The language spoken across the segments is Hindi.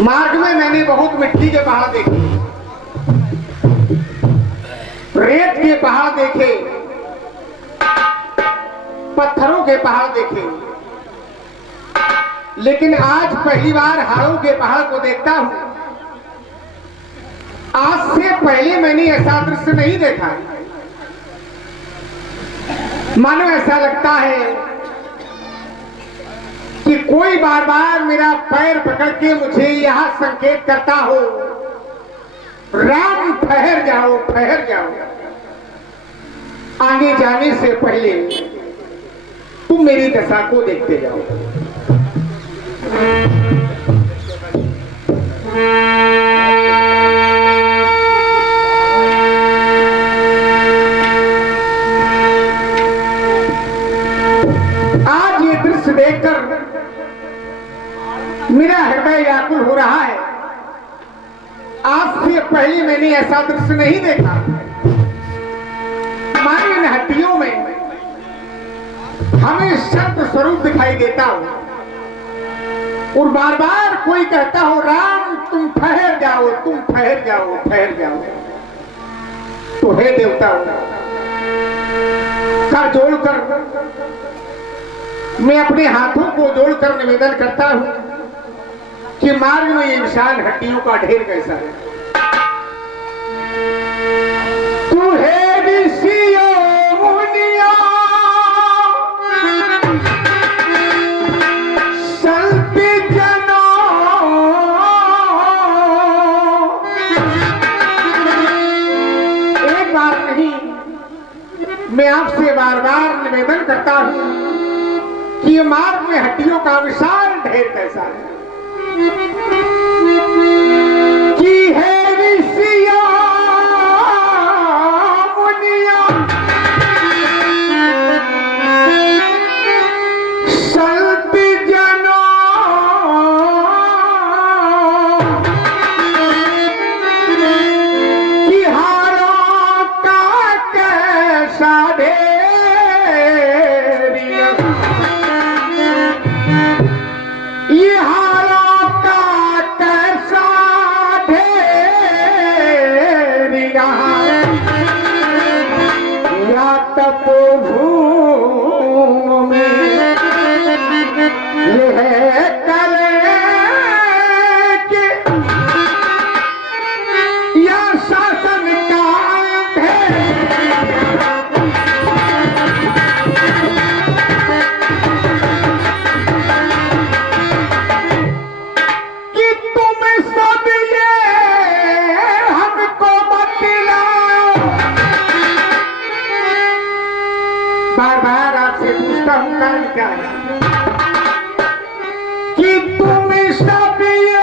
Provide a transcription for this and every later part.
मार्ग में मैंने बहुत मिट्टी के पहाड़ देखे, रेत के पहाड़ देखे, पत्थरों के पहाड़ देखे, लेकिन आज पहली बार हाड़ों के पहाड़ को देखता हूं। आज से पहले मैंने ऐसा दृश्य नहीं देखा। मानो ऐसा लगता है कि कोई बार बार मेरा पैर पकड़ के मुझे यह संकेत करता हो, राम ठहर जाओ, ठहर जाओ। आगे जाने से पहले तुम मेरी दशा को देखते जाओ। आज ये दृश्य देखकर मेरा हृदय व्याकुल हो रहा है। आज से पहले मैंने ऐसा दृश्य नहीं देखा। हमारी इन हड्डियों में हमें शब्द स्वरूप दिखाई देता हो और बार बार कोई कहता हो, राम तुम ठहर जाओ, तुम ठहर जाओ, ठहर जाओ। तो हे देवताओं, कर जोड़कर मैं अपने हाथों को जोड़कर निवेदन करता हूं कि मार्ग में ये विशाल हड्डियों का ढेर कैसा है। तू है ऋषियों मुनियों संत जनों, एक बार नहीं मैं आपसे बार बार निवेदन करता हूं कि ये मार्ग में हड्डियों का विशाल ढेर कैसा है। कि है ऋषियों मुनियों संत जनों, कि हारों का कैसा ढेर, ये हारों का कैसा ढेर यहाँ या तपोभूमि में यह करे कि या शासन का बार बार आपसे पूछता हूं कारण क्या है कि तुम सब ये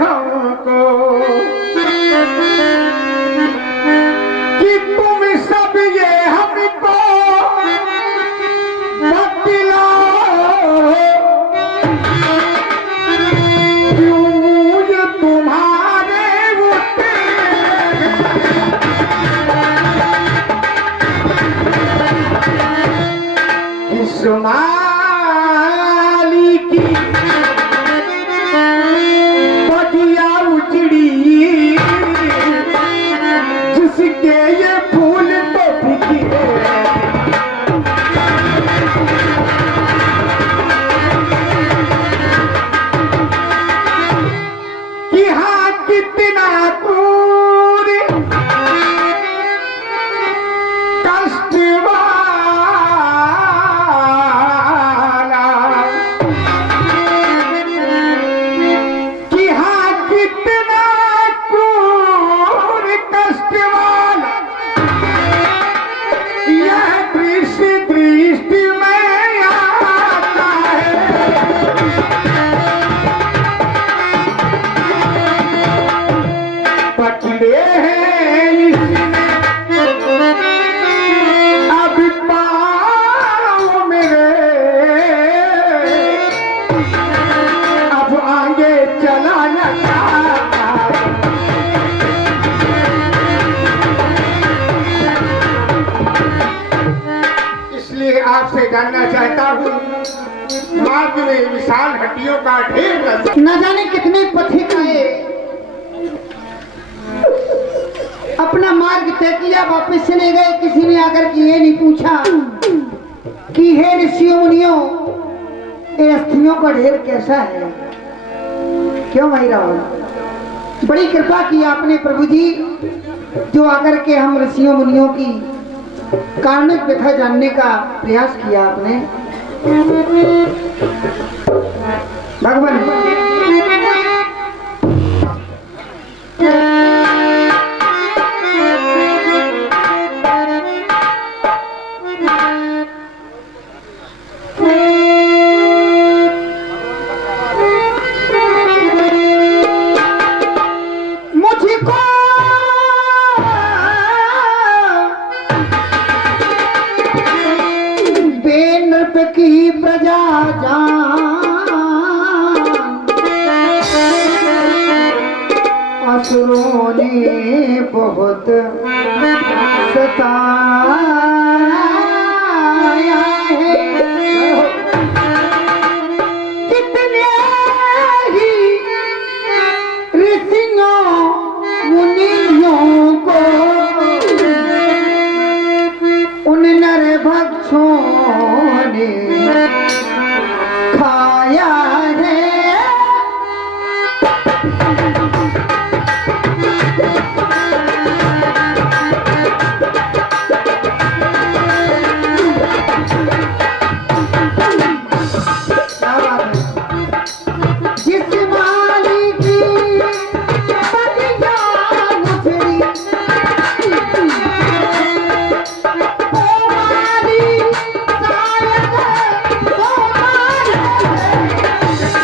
हमको, कि तुम सब ये हमको बतलाओ, क्यों ये तुम्हारे माली की बगिया उजड़ी, जिसके ये फूल तो बिखरे, कि हाँ कितना दूर कष्ट जानना चाहता हूँ। मार्ग में विशाल हड्डियों का ढेर न जाने कितने पथिक आए, अपना मार्ग तय किया, वापस चले गए। किसी ने आकर के ये नहीं पूछा कि हे ऋषियों मुनियों, ये अस्थियों का ढेर कैसा है? क्यों भाई राहुल, बड़ी कृपा की आपने प्रभु जी, जो आकर के हम ऋषियों मुनियों की कार्मिक व्यथा जानने का प्रयास किया आपने। भगवान की प्रजा जान असुरों ने बहुत सताया है। कितने ही ऋषियों मुनियों को उन नर भक्षों ने खाया है। क्या बात है? जिस माली की बलिया मुझरी, ओ माली शायद ओ माली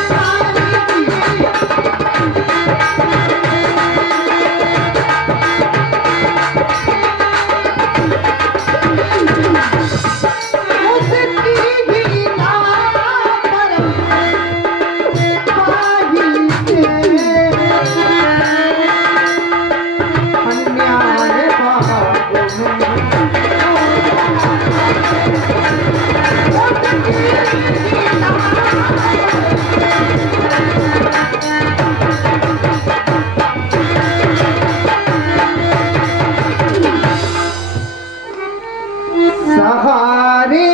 सहारे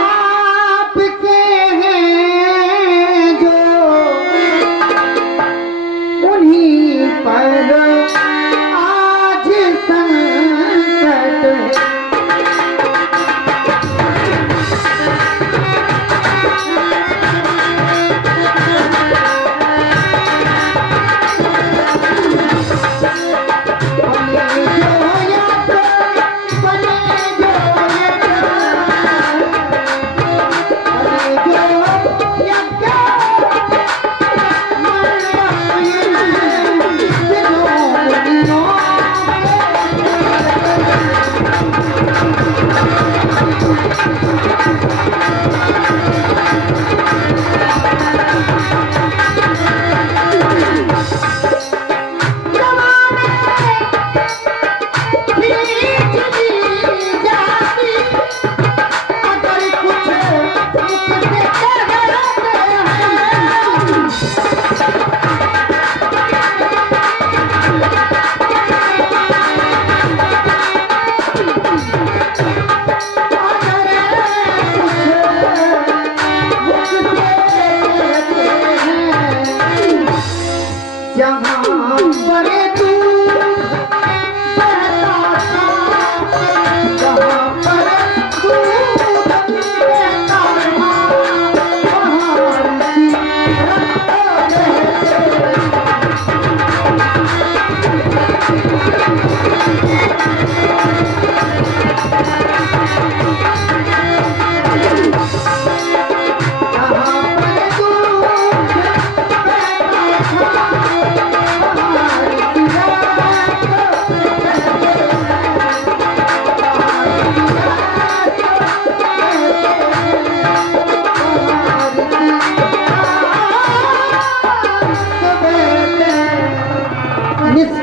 आपके हैं जो, उन्हीं पर आज संकट है।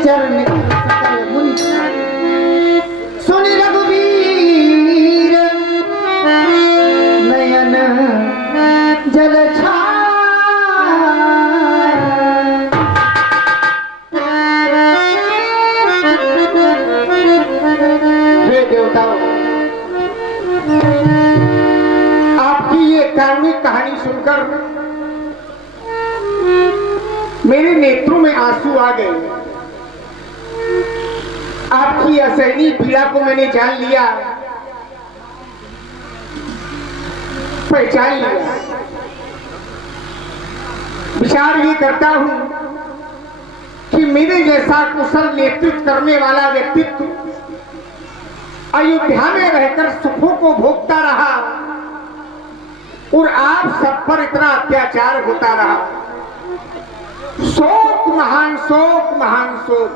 चरण सुन रघुवीर अलौकिक कहानी सुनकर मेरे नेत्रों में आंसू आ गए। आपकी असहनीय पीड़ा को मैंने जान लिया, पहचान लिया। विचार ये करता हूं कि मेरे जैसा कुशल नेतृत्व करने वाला व्यक्तित्व अयोध्या में रहकर सुखों को भोगता रहा और आप सब पर इतना अत्याचार होता रहा। शोक, महान शोक, महान शोक।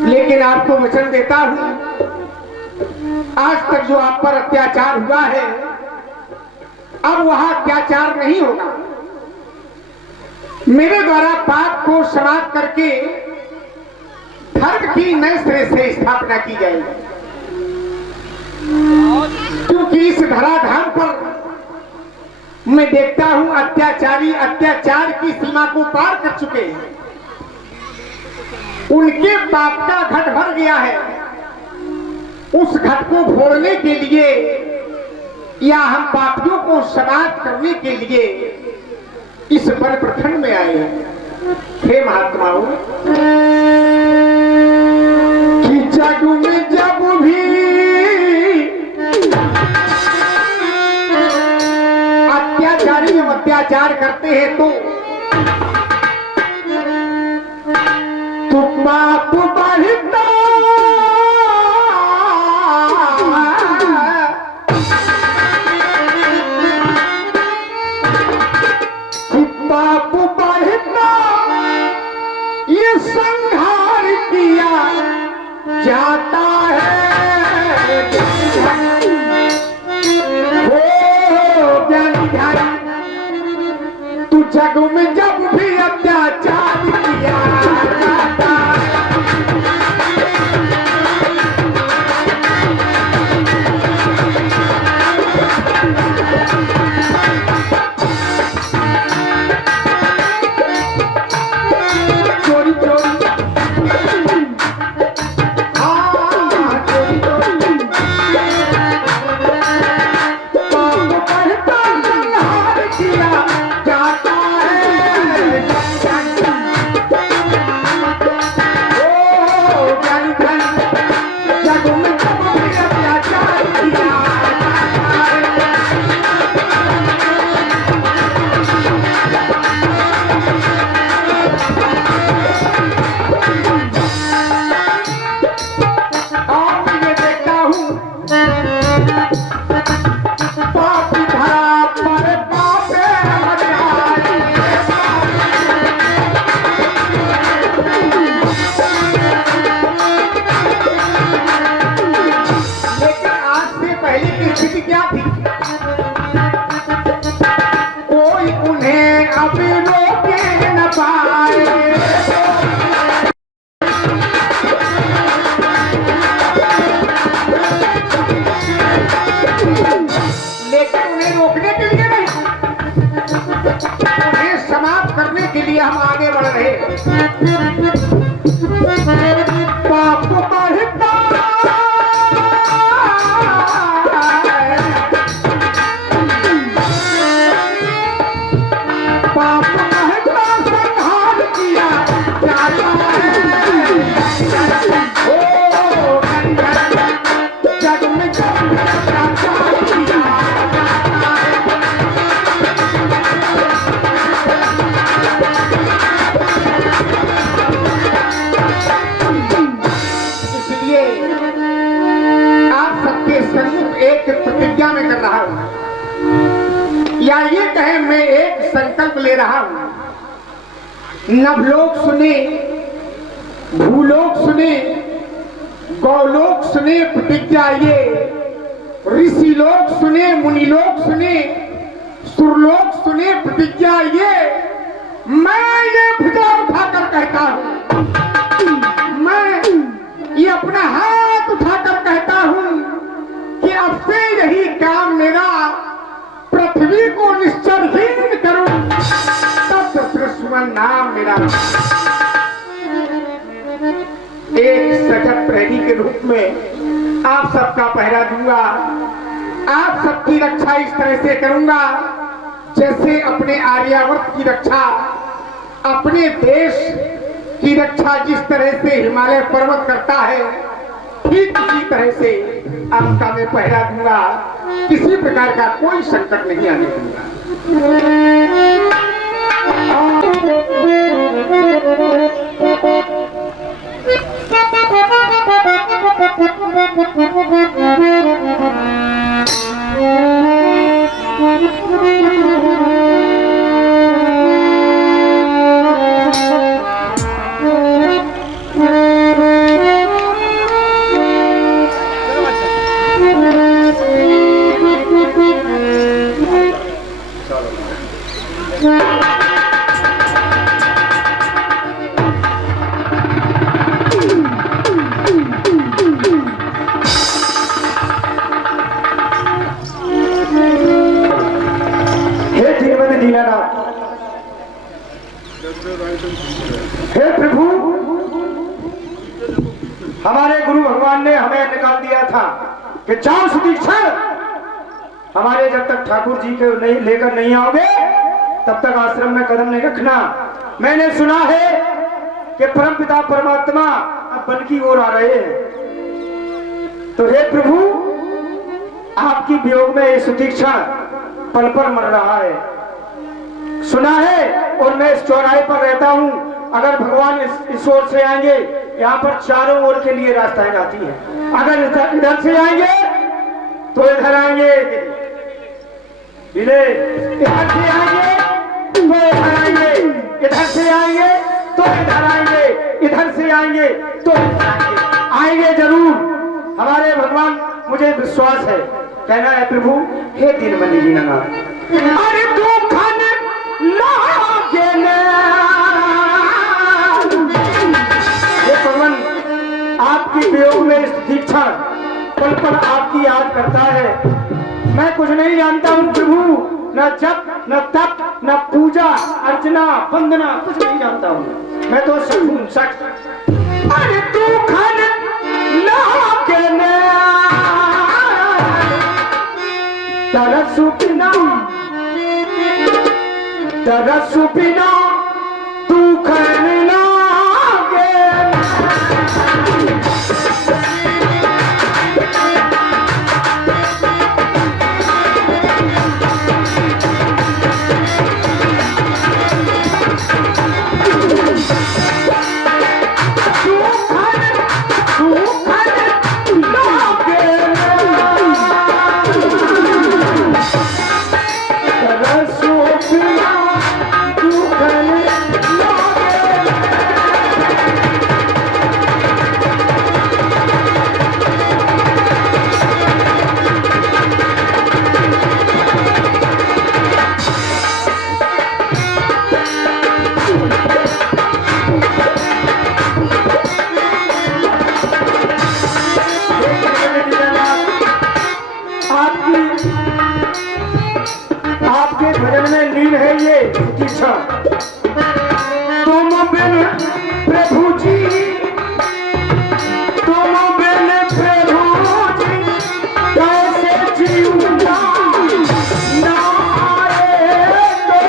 लेकिन आपको वचन देता हूं, आज तक जो आप पर अत्याचार हुआ है, अब वहां अत्याचार नहीं होगा। मेरे द्वारा पाप को समाप्त करके धर्म की नए सिरे से स्थापना की जाएगी। क्योंकि इस धराधाम पर मैं देखता हूं अत्याचारी अत्याचार की सीमा को पार कर चुके हैं। उनके पाप का घट भर गया है। उस घट को फोड़ने के लिए या हम पापियों को समाप्त करने के लिए इस वन प्रखंड में आए हैं। हे महात्माओं, कि जग में जब भी अत्याचारी जब अत्याचार करते हैं तो पाप बढ़ता पाप बढ़ता, ये संहार किया जाता है। तू जग में जब भी अत्याचार किया जाता है, हम आगे बढ़ रहे। पाप बढ़ता, पाप बढ़ता, संहार किया जाता है। ओ जग में प्रतिज्ञा में कर रहा हूं, या ये कहें मैं एक संकल्प ले रहा हूं। नभलोक सुने, भूलोक सुने, गौलोक सुने प्रतिज्ञा ये, ऋषि लोक सुने, मुनि लोक सुने, सुरलोक सुने प्रतिज्ञा ये। मैं ये भुजा उठाकर कहता हूं, मैं ये अपना हाथ उठाकर कहता हूं कि अब से यही काम मेरा, पृथ्वी को निश्चरहीन करूं, तब दुश्मन नाम मेरा। एक सजग प्रहरी के रूप में आप सबका पहरा दूंगा, आप सबकी रक्षा इस तरह से करूंगा जैसे अपने आर्यावर्त की रक्षा, अपने देश की रक्षा जिस तरह से हिमालय पर्वत करता है, ठीक उसी तरह से आपका मैं पहरा दूंगा। किसी प्रकार का कोई संकट नहीं आने दूंगा। हे प्रभु, हमारे गुरु भगवान ने हमें निकाल दिया था कि जाओ सुदीक्षण, हमारे जब तक ठाकुर जी को नहीं लेकर नहीं आओगे तब तक आश्रम में कदम नहीं रखना। मैंने सुना है कि परमपिता परमात्मा अब वन की ओर आ रहे हैं। तो हे प्रभु, आपकी वियोग में ये सुदीक्षण पल पल मर रहा है, सुना है। और मैं इस चौराहे पर रहता हूँ, अगर भगवान इस ओर से आएंगे, यहाँ पर चारों ओर के लिए रास्ताएं आती हैं। अगर इधर से आएंगे तो इधर आएंगे, इधर से आएंगे तो इधर आएंगे, इधर से आएंगे तो इधर आएंगे, इधर से आएंगे तो इधर आएंगे, आएंगे जरूर। हमारे भगवान, मुझे विश्वास है। कहना है प्रभु, हे दीनबंधु दीननाथ, अरे तू पवन आपकी वियोग में इस दीक्षा पल पल आपकी याद करता है। मैं कुछ नहीं जानता हूँ प्रभु, न जप न तप न पूजा अर्चना वंदना, कुछ नहीं जानता हूँ। मैं तो सच हूँ, सच। अरे तू खन तरसु बिना तू खन आपके भजन में लीन है ये दीक्षा। तुम बिन प्रभु जी, तुम बिन प्रभु जी कैसे जीऊंगा, ना आए तो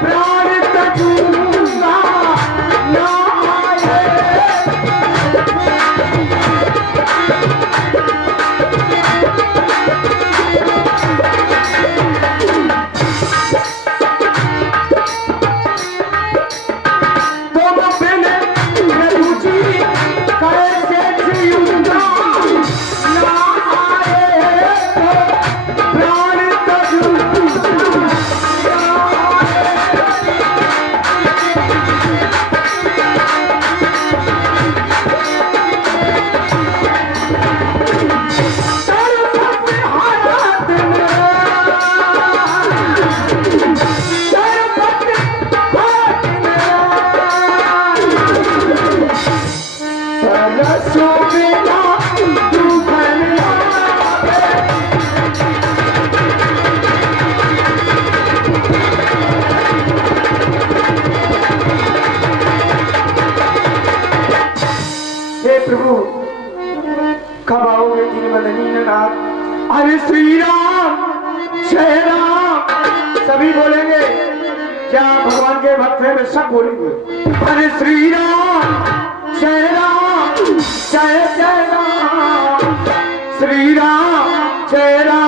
प्राण तजूंगा, ना आए। हरे श्री राम जय राम, सभी बोलेंगे। जहाँ भगवान के भक्त हैं वे सब बोलेंगे हरे श्री राम जय जय राम, श्री राम जय राम।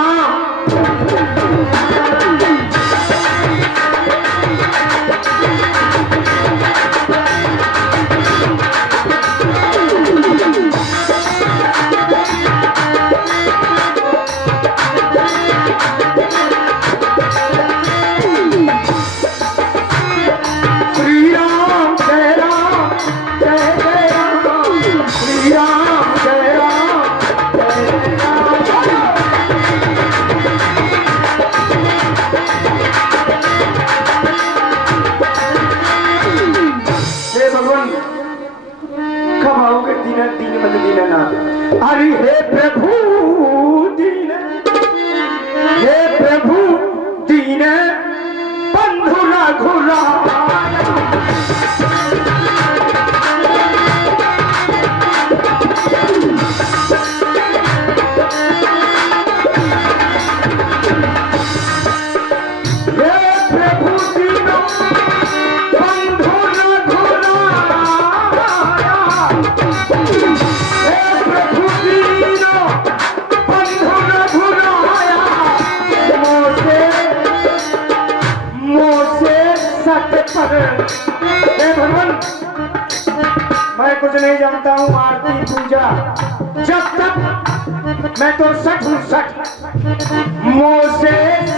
हरि हे प्रभु दीन, हे प्रभु दीन बंधु रघुराया। भगवान मैं कुछ नहीं जानता हूँ आरती पूजा, जब तक मैं तो सच हूँ सच, मुँह से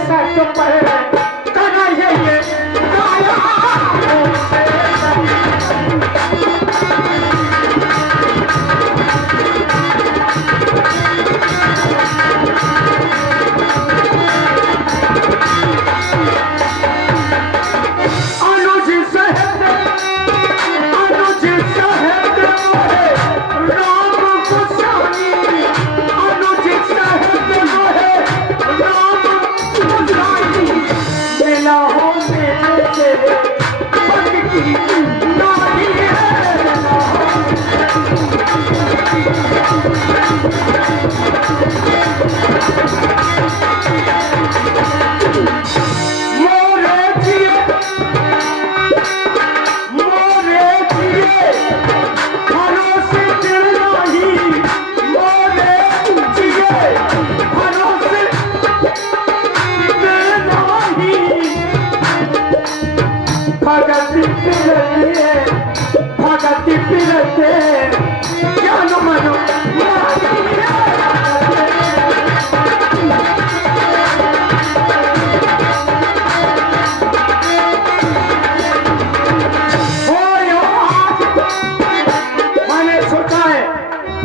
सच पढ़े कहना ये गाया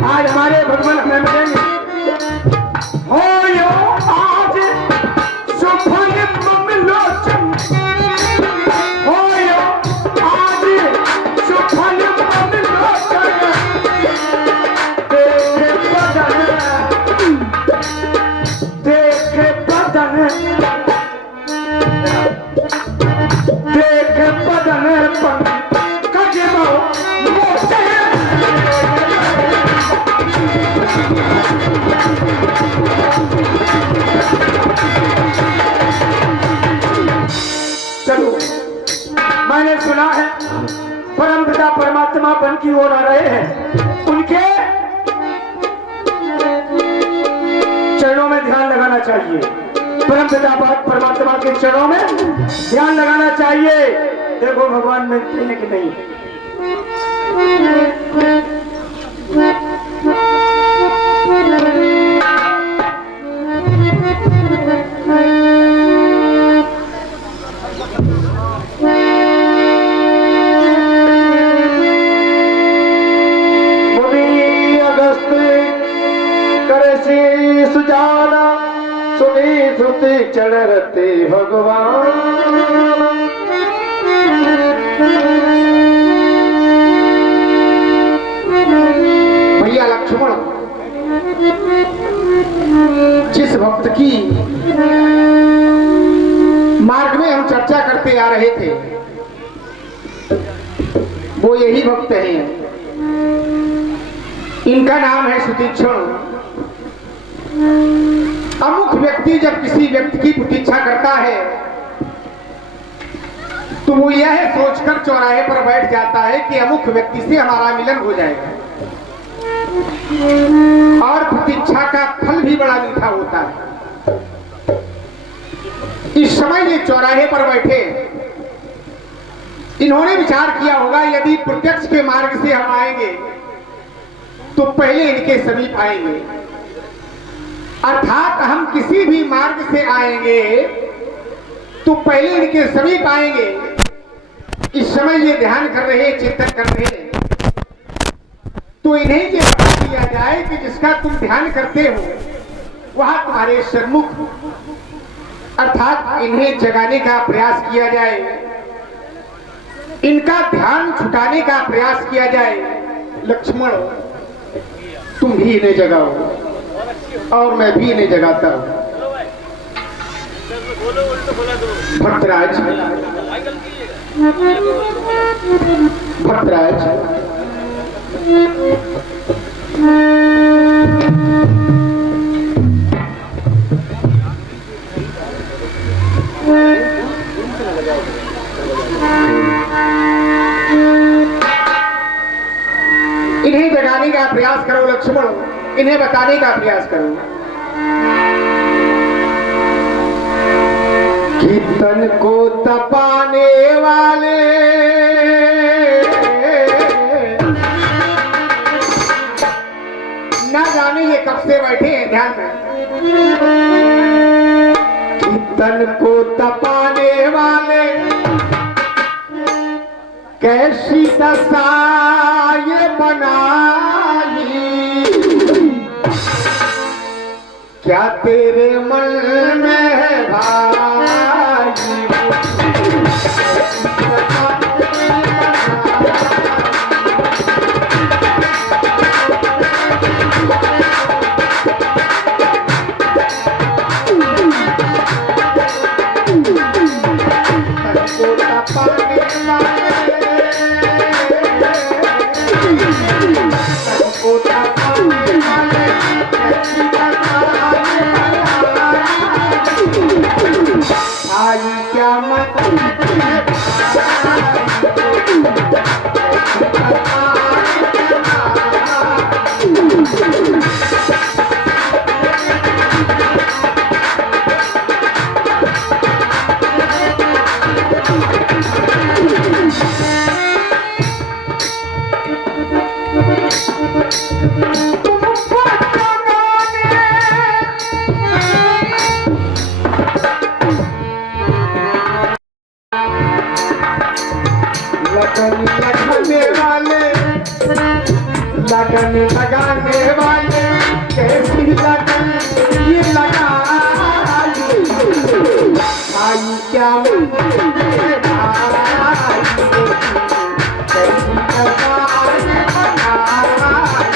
आज हमारे भगवान हमें मिलेंगे। हो यो आज सुफल ममलोचन, हो यो आज सुफल ममलोचन, देख बदन पंकज मोटे। चलो मैंने सुना है परम पिता परमात्मा बन की ओर आ रहे हैं, उनके चरणों में ध्यान लगाना चाहिए। परम पिता परमात्मा के चरणों में ध्यान लगाना चाहिए। देखो भगवान मिलते हैं कि नहीं। सुजाना सुनी सुती चढ़ते भगवान। भैया लक्ष्मण, जिस भक्त की मार्ग में हम चर्चा करते आ रहे थे वो यही भक्त हैं। इनका नाम है सुतीक्षण। व्यक्ति जब किसी व्यक्ति की प्रतीक्षा करता है तो वो यह सोचकर चौराहे पर बैठ जाता है कि अमुक व्यक्ति से हमारा मिलन हो जाएगा, और प्रतीक्षा का फल भी बड़ा मीठा होता है। इस समय ये चौराहे पर बैठे, इन्होंने विचार किया होगा यदि प्रत्यक्ष के मार्ग से हम आएंगे तो पहले इनके समीप आएंगे, अर्थात हम किसी भी मार्ग से आएंगे तो पहले इनके समीप आएंगे। इस समय ये ध्यान कर रहे, चिंतन कर रहे, तो इन्हें ये बता दिया जाए कि जिसका तुम ध्यान करते हो वह तुम्हारे सन्मुख, अर्थात इन्हें जगाने का प्रयास किया जाए, इनका ध्यान छुटाने का प्रयास किया जाए। लक्ष्मण, तुम भी इन्हें जगाओ और मैं भी इन्हें जगाता हूं। भक्तराज, भक्तराज, इन्हें जगाने का प्रयास करो लक्ष्मण, इन्हें बताने का प्रयास करो कि तन को तपाने वाले ना जाने ये कब से बैठे हैं ध्यान में। कि तन को तपाने वाले कैसी दशा ये बनाई, क्या तेरे मन में है भाई। लगन लगाने वाले कैसी लगन ये लगाई, भाई क्या मन है भाई, कैसी लगान बनाई।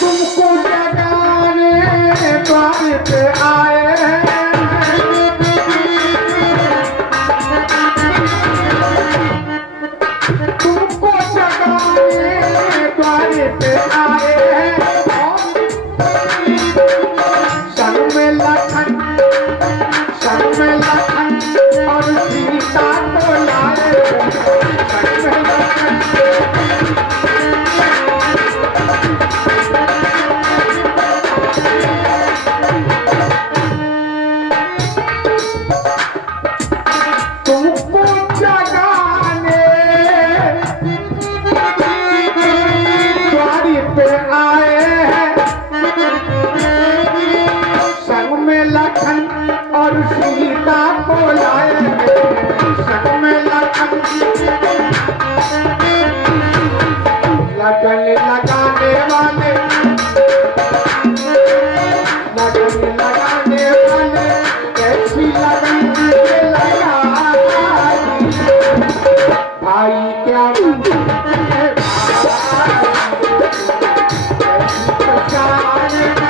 तुमको जगाने द्वार पे आए, लगन लगाने वाले, लगन लगाने वाले कैसी लगन ये लगाई, भाई क्या मन है भाई, कैसी पहचान है।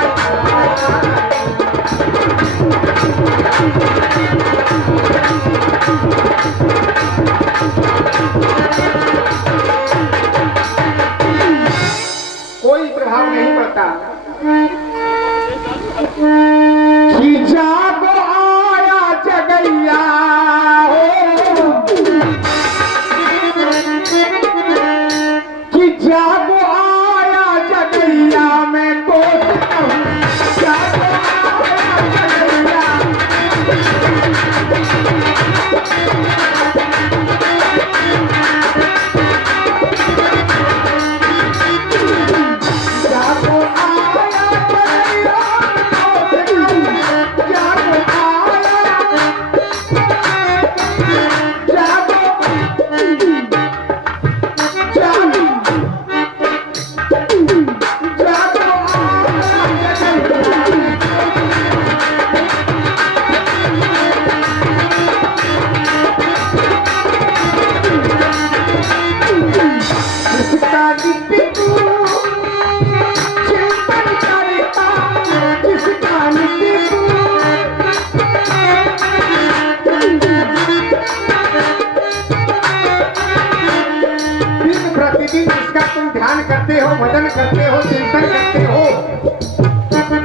जिसका तुम ध्यान करते हो, भजन करते हो, चिंतन करते हो,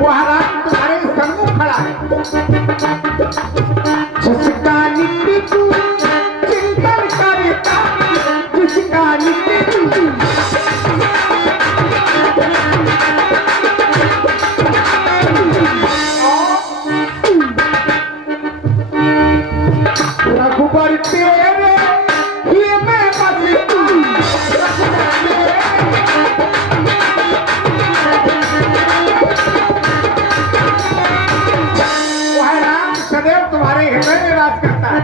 वह राम तुम्हारे सम्मुख खड़ा है। जिसका नित्य तू चिंतन करता, जिसका नित्य तू रघुबर तेरे ये मैं बस वह राम सदैव तुम्हारे हृदय में वास करता है।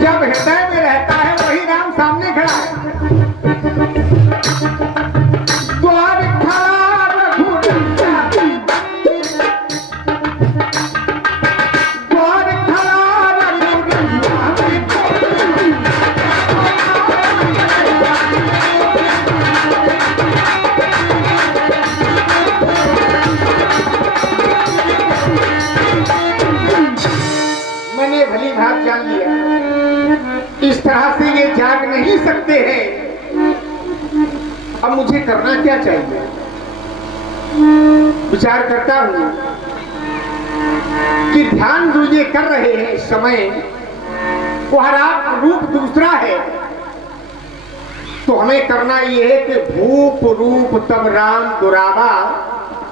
जब हृदय में रहता है वही राम सामने खड़ा है। द्वार खड़ा रघुरैया, द्वार खड़ा रघुरैया, मैंने भली भात जान लिया, इस तरह से ये जाग नहीं सकते हैं। अब मुझे करना क्या चाहिए? विचार करता हूं कि ध्यान जो ये कर रहे हैं इस समय, वह रूप दूसरा है। तो हमें करना ये है कि भूप रूप तब राम दुरावा,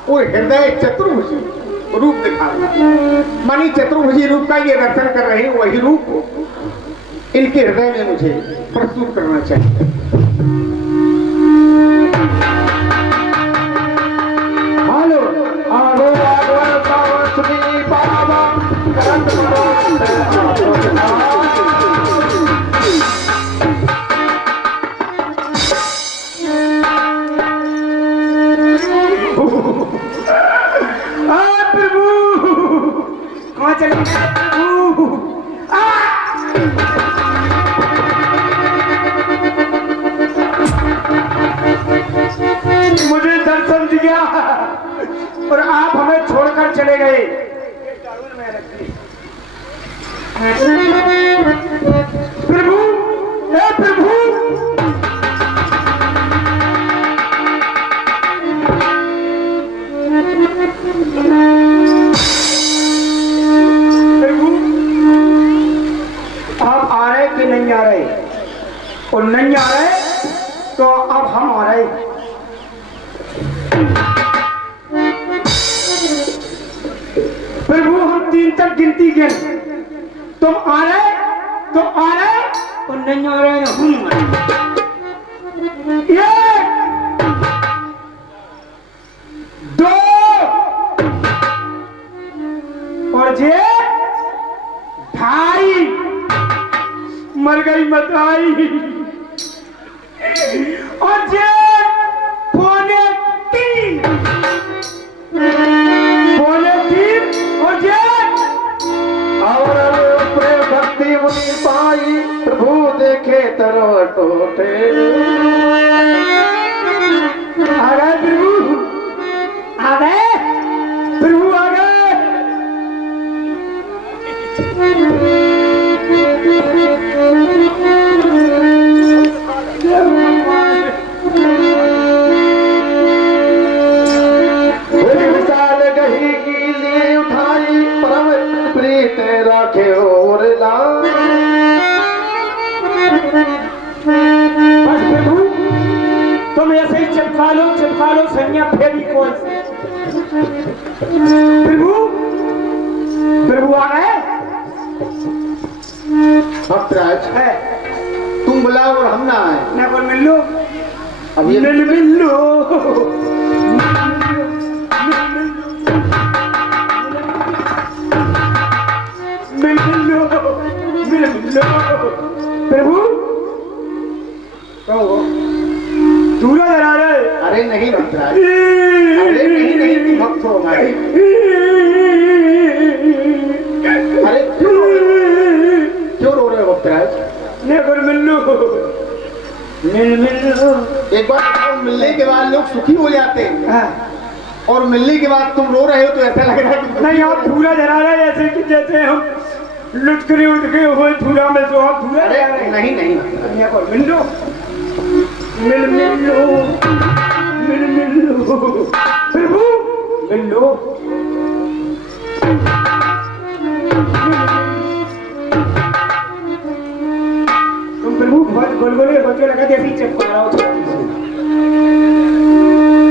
वो हृदय चतुर्भुजी रूप दिखा, मानी चतुर्भुजी रूप का ये दर्शन कर रहे हैं, वही रूप इनके हृदय में मुझे प्रस्तुत करना चाहिए। हेलो आगो आगो पावसनी बाबा करंत प्रभु कहाँ चले गए प्रभु? मुझे दर्शन दिया और आप हमें छोड़कर चले गए। प्रभु, हे प्रभु, प्रभु आप आ रहे कि नहीं आ रहे? और नहीं आ रहे तो अब हम आ रहे। प्रभु हम 3 तक गिनती गिन, तुम आ रहे, तुम आ रहे और नहीं आ रहे हम आ रहे। 1 2 और जे 2.5 मर गई मताई, और जे 2.75 और जे और प्रेम भक्ति मुनि पाई, प्रभु देखे तरह टोटे। आ गए प्रभु, आ गए प्रभु, आ गए। राखे और ला बस प्रभु, तुम ऐसे ही चिपका लो संज्ञा फेरी कौन से। प्रभु, प्रभु आ गए। भक्तराज है तुम बुलाओ और हम ना आए। मैं बोल मिल लो, अब ये मिल लो, प्रभु कहो। दूल्हा जरा रहे। अरे नहीं भक्तराज, अरे नहीं तुम भक्त हो हमारे। अरे क्यों रो रहे हो भक्तराज? मिल लो, मिल लो। एक बार बताओ, मिलने के बाद लोग सुखी हो जाते हैं, हाँ। और मिलने के बाद तुम रो रहे हो तो ऐसा लग रहा है कि नहीं, आप दूल्हा जरा रहे ऐसे कि जैसे हम लुटकरे उठ गए हुए धूरा में जो आप धूरा अरे ले आ रहे हैं। नहीं नहीं यहाँ पर मिल लो मिल मिल लो मिल मिल लो प्रभु मिल लो तुम प्रभु बहुत गोलगोले बच्चों लगा दे अभी चेक कर रहा हूँ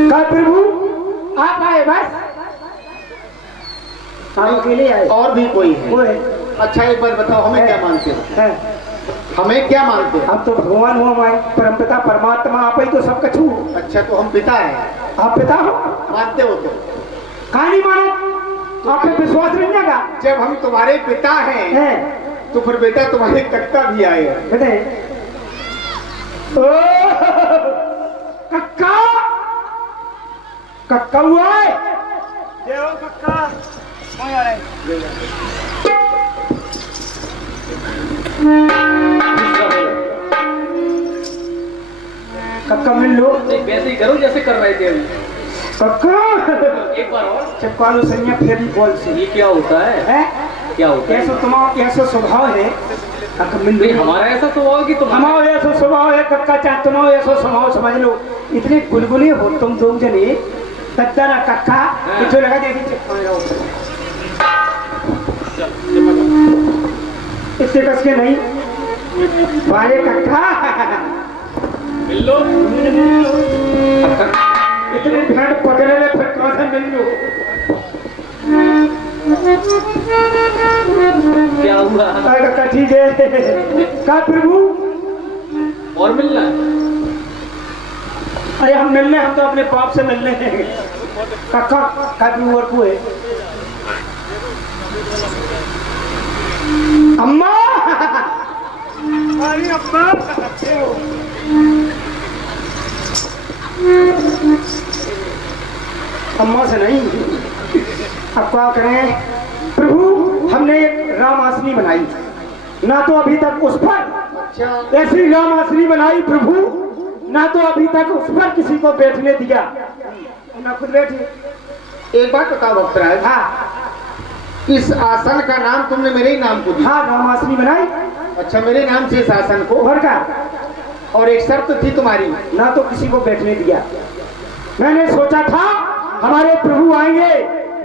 का प्रभु आप आए बस आप अकेले आए और भी कोई है? वो है अच्छा एक बार बताओ हमें क्या मानते हो? हैं। हमें क्या मानते हो? आप तो भगवान हो हमारे परमपिता परमात्मा आप ही तो सब कछु हो। अच्छा तो हम पिता हैं, आप पिता हो मानते हो तो? कहानी माने आप पे विश्वास नहीं लगा जब हम तुम्हारे पिता हैं है तो फिर बेटा तुम्हारे कक्का भी आए हैं। बेटे ओ कक्का कक्का हुआ है जय हो कक्का कौन आ रहा है कक्का मिल लो वैसे ही करो जैसे कर रहे थे अभी। कक्का एक बार और। चिपका लो सैया फेरी बॉल से ये क्या होता है? है क्या होता है? ऐसा तुम्हारा ऐसा स्वभाव है कक्का मिल भाई लो हमारा ऐसा स्वभाव कि तुम हमारा ऐसा स्वभाव है कक्का चाह तुम्हारा ऐसा स्वभाव समझ लो इतने गुलगुले हो तुम दो जने तद्दा ना कक्का हाँ। जो लगा देखी चिपका रहा हो इतने कस के नहीं बारे कक्का मिल लो। इतने ध्यान पकड़े ले फिर कहाँ से मिल लो क्या हुआ? कक्का ठीक है का प्रभु और मिलना है? अरे हम मिलने हम तो अपने बाप से मिलने हैं कक्का का प्रभु और को है अम्मा अरे अम्मा अम्मा से नहीं अब क्या करें प्रभु हमने एक राम आसनी बनाई ना तो अभी तक उस पर अच्छा ऐसी राम आसनी बनाई प्रभु ना तो अभी तक उस पर किसी को बैठने दिया ना खुद बैठे एक बात बताओ भक्तराज, हाँ इस आसन का नाम तुमने मेरे ही नाम को दिया? हाँ राम आसनी बनाई अच्छा मेरे नाम से इस आसन को, और का और एक शर्त थी तुम्हारी? ना तो किसी को बैठने दिया मैंने सोचा था हमारे प्रभु आएंगे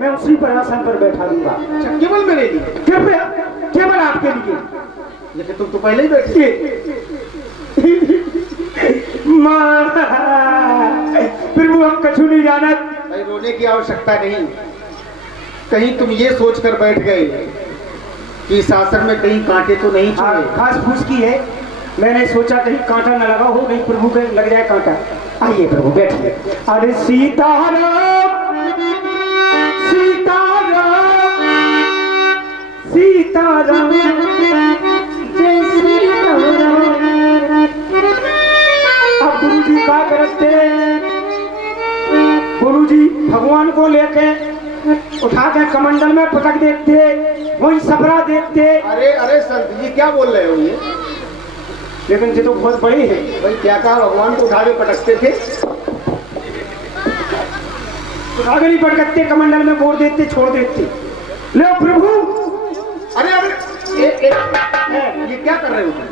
मैं उसी पर आसन पर बैठा दूंगा अच्छा केवल मेरे लिए? केवल आपके लिए लेकिन तुम तो पहले ही बैठे। माँ प्रभु हम कछु नहीं जाना भाई रोने की आवश्यकता नहीं, कहीं तुम ये सोच कर बैठ गए कि इस आसन में कहीं कांटे तो नहीं हाँ, चुभे? घास फूस की है मैंने सोचा कहीं कांटा न लगा हो कहीं प्रभु के लग जाए कांटा आइए प्रभु बैठिए अरे सीताराम सीताराम सीताराम जय श्री राम अब गुरु जी क्या करते गुरु जी भगवान को लेके उठा के कमंडल में पटक देते वही सपरा देते अरे अरे संत जी क्या बोल रहे हो ये? लेकिन ये तो बहुत बड़ी है भाई क्या कहा, भगवान को उठा के पटकते थे? आगे नहीं पटकते कमंडल में बोर देते छोड़ देते ले प्रभु अरे अरे ये क्या कर रहे हो तुम?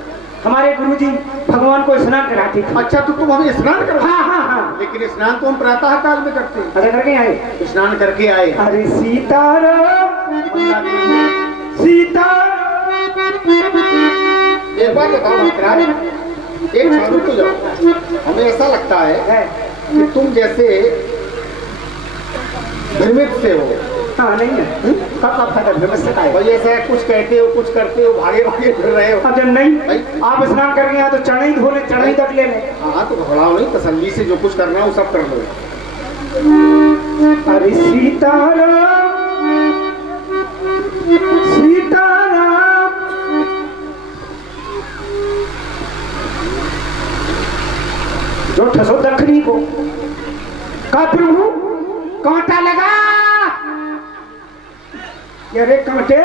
हमारे गुरुजी भगवान को स्नान कराते थे अच्छा तो तुम हमें स्नान करो? हाँ हाँ हाँ लेकिन स्नान तो हम प्रातः काल में करते हैं। अरे करके आए स्नान करके आए। अरे सीताराम सीताराम एक बात बताओ भक्तराज, एक क्षण रुक जाओ, हमें ऐसा लगता है कि तुम जैसे भ्रमित से हो। हाँ नहीं है कब फायदा भ्रमत से आए भाई ऐसा कुछ कहते हो कुछ करते हो, भागे भागे फिर रहे हो। अब जब नहीं आप स्नान करके आए तो चढ़ाई धो ले चढ़ाई तक ले ले हाँ तो घबराओ नहीं, तसल्ली से जो कुछ करना है वो सब कर लो। अरे सीताराम सीताराम जो ठसो दखनी को का प्रभु कांटा लगा अरे कांटे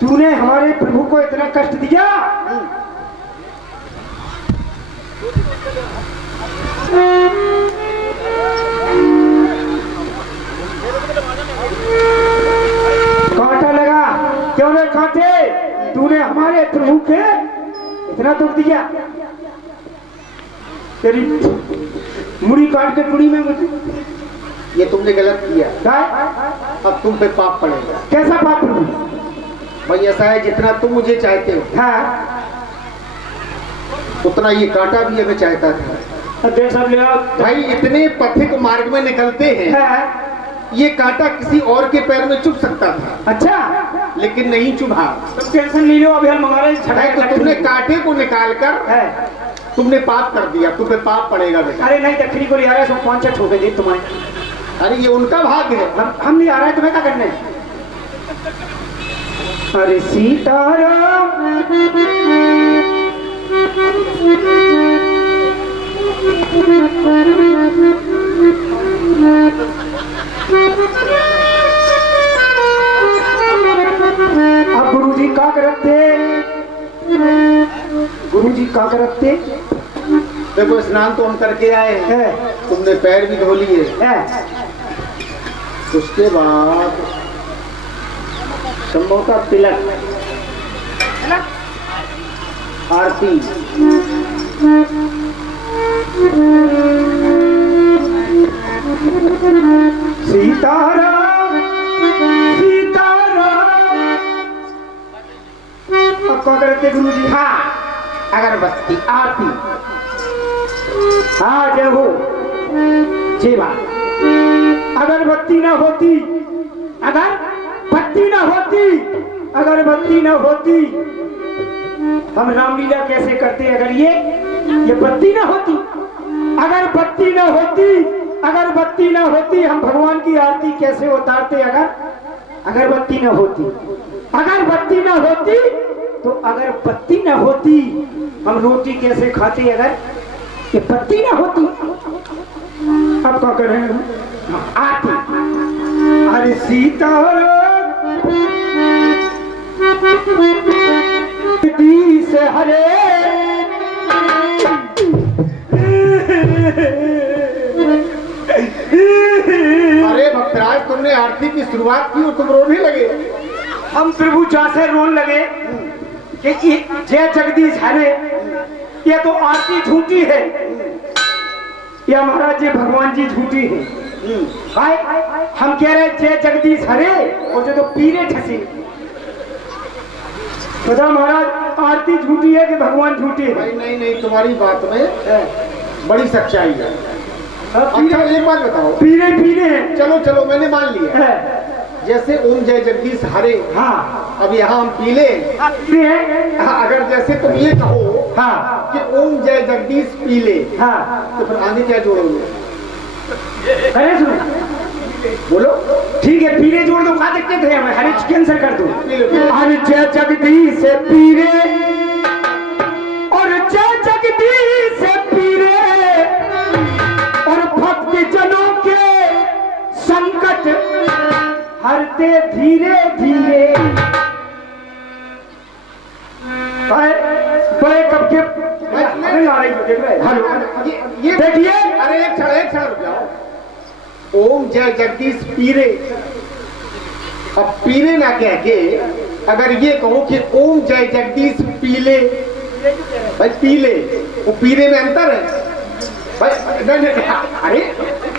तूने हमारे प्रभु को इतना कष्ट दिया कांटा लगा क्यों रे कांटे, तूने हमारे प्रभु के इतना दुख दिया? तेरी मुड़ी काट के पुड़ी में मुझे ये तुमने गलत किया, काय? अब तुम पे पाप पड़ेगा। कैसा पाप प्रभु? भाई ऐसा है, जितना तुम मुझे चाहते हो हाँ उतना ये कांटा भी हमें चाहता था। दे सब ले आओ। भाई इतने पथिक मार्ग में निकलते हैं, हाँ, ये कांटा किसी और के पैर में चुभ सकता था, अच्छा लेकिन नहीं चुभा। तुम टेंशन नहीं लो, अभी हम हमारे है तो तुमने कांटे को निकाल कर है। तुमने पाप कर दिया, तुम पे पाप पड़ेगा बेटा। अरे नहीं, दक्षिणी को ले आ रहे हैं, 5 ठोके दे तुम्हारे। अरे ये उनका भाग्य है। हम नहीं आ रहे हैं, तुम्हें क्या करना है? अरे सीताराम अब गुरुजी क्या करते? गुरुजी क्या करते? देखो स्नान तो हम करके आए हैं, है तुमने पैर भी धो लिए, उसके बाद संभवतः तिलक, आरती, सीताराम सीताराम। अब क्या करते गुरुजी? हाँ, अगरबत्ती, आरती, हाँ जय हो जी बात। अगरबत्ती ना होती, अगर बत्ती ना होती, अगरबत्ती ना होती, हम रामलीला कैसे करते? अगर ये बत्ती ना होती, अगर बत्ती ना होती, अगर बत्ती ना होती, हम भगवान की आरती कैसे उतारते? अगर बत्ती ना होती, अगर बत्ती ना होती, तो अगर बत्ती ना होती, हम रोटी कैसे खाते? अगर ये बत्ती ना होती। अब क्या करें? आरती। अरे सीताराम से हरे अरे भक्तराज, तुमने आरती की शुरुआत की और तुम रोने लगे। हम प्रभु जैसे रोन लगे कि जय जगदीश हरे, ये तो आरती झूठी है, या महाराज ये भगवान जी झूठी है। भाई हम कह रहे जय जगदीश हरे, और जो तो पीरे ठसे। बता महाराज, आरती झूठी है कि भगवान झूठी है? भाई नहीं नहीं, तुम्हारी बात में बड़ी सच्चाई है। अच्छा एक बात बताओ, पीरे पीरे हैं। चलो चलो मैंने मान लिया, है। जैसे ओम जय जगदीश हरे, हाँ अब यहाँ हम पीले, पीरे हैं। अगर जैसे तुम ये कहो हाँ कि ओम जय जगदीश पीले, हाँ, तो फिर आगे क्या जोड़ोगे? अरे सुनो, बोलो। ठीक है, पीरे जोड़ दो, खा सकते थे हमें, हरे कैंसिल कर दो। पीले पीले। अरे जय जगदीश पीरे, और जय जगदीश पीरे, और भक्त जनों के संकट हरते धीरे धीरे। बड़े कब के नहीं आ रही हो, देख रहे? हेलो, ये देखिए। अरे एक क्षण रुक जाओ। ओम जय जगदीश पीरे, अब पीरे ना कह के अगर ये कहो कि ओम जय जगदीश पीले, भाई पीले वो पीरे में अंतर है भाई। अरे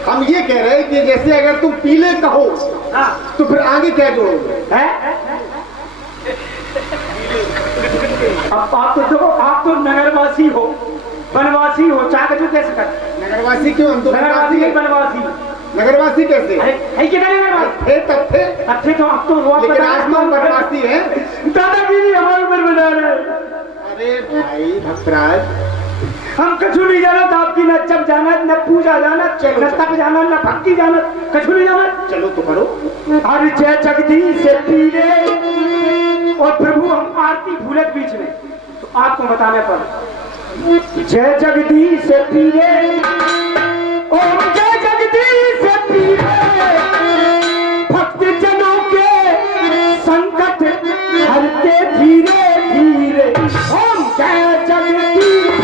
हम ये कह रहे हैं कि जैसे अगर तुम पीले कहो तो फिर आगे क्या जोड़ोगे? अब आप तो देखो, आप तो नगरवासी हो, वनवासी हो, चाह जो कैसे कर? नगरवासी क्यों? हम तो नगरवासी है, वनवासी। नगरवासी कैसे? अरे है क्या नगरवासी? थे तब थे, अच्छे तो आप तो लेकिन आज तो हम वनवासी हैं। दादागिरी हमारे ऊपर बना रहे। अरे भाई भक्तराज, हम कछु नहीं जाना था आपकी, न जब जाना, न पूजा जाना, न तप जाना, न भक्ति जाना, कछु नहीं जाना। चलो तो करो। अरे जय जगदीश पीरे, और प्रभु हम आरती भूलत बीच में, तो आपको बताने पर जय जगदीश पीरे, ओम जय जगदीश पीरे, भक्त जनों के संकट हरते धीरे धीरे। ओम जय जगदीश।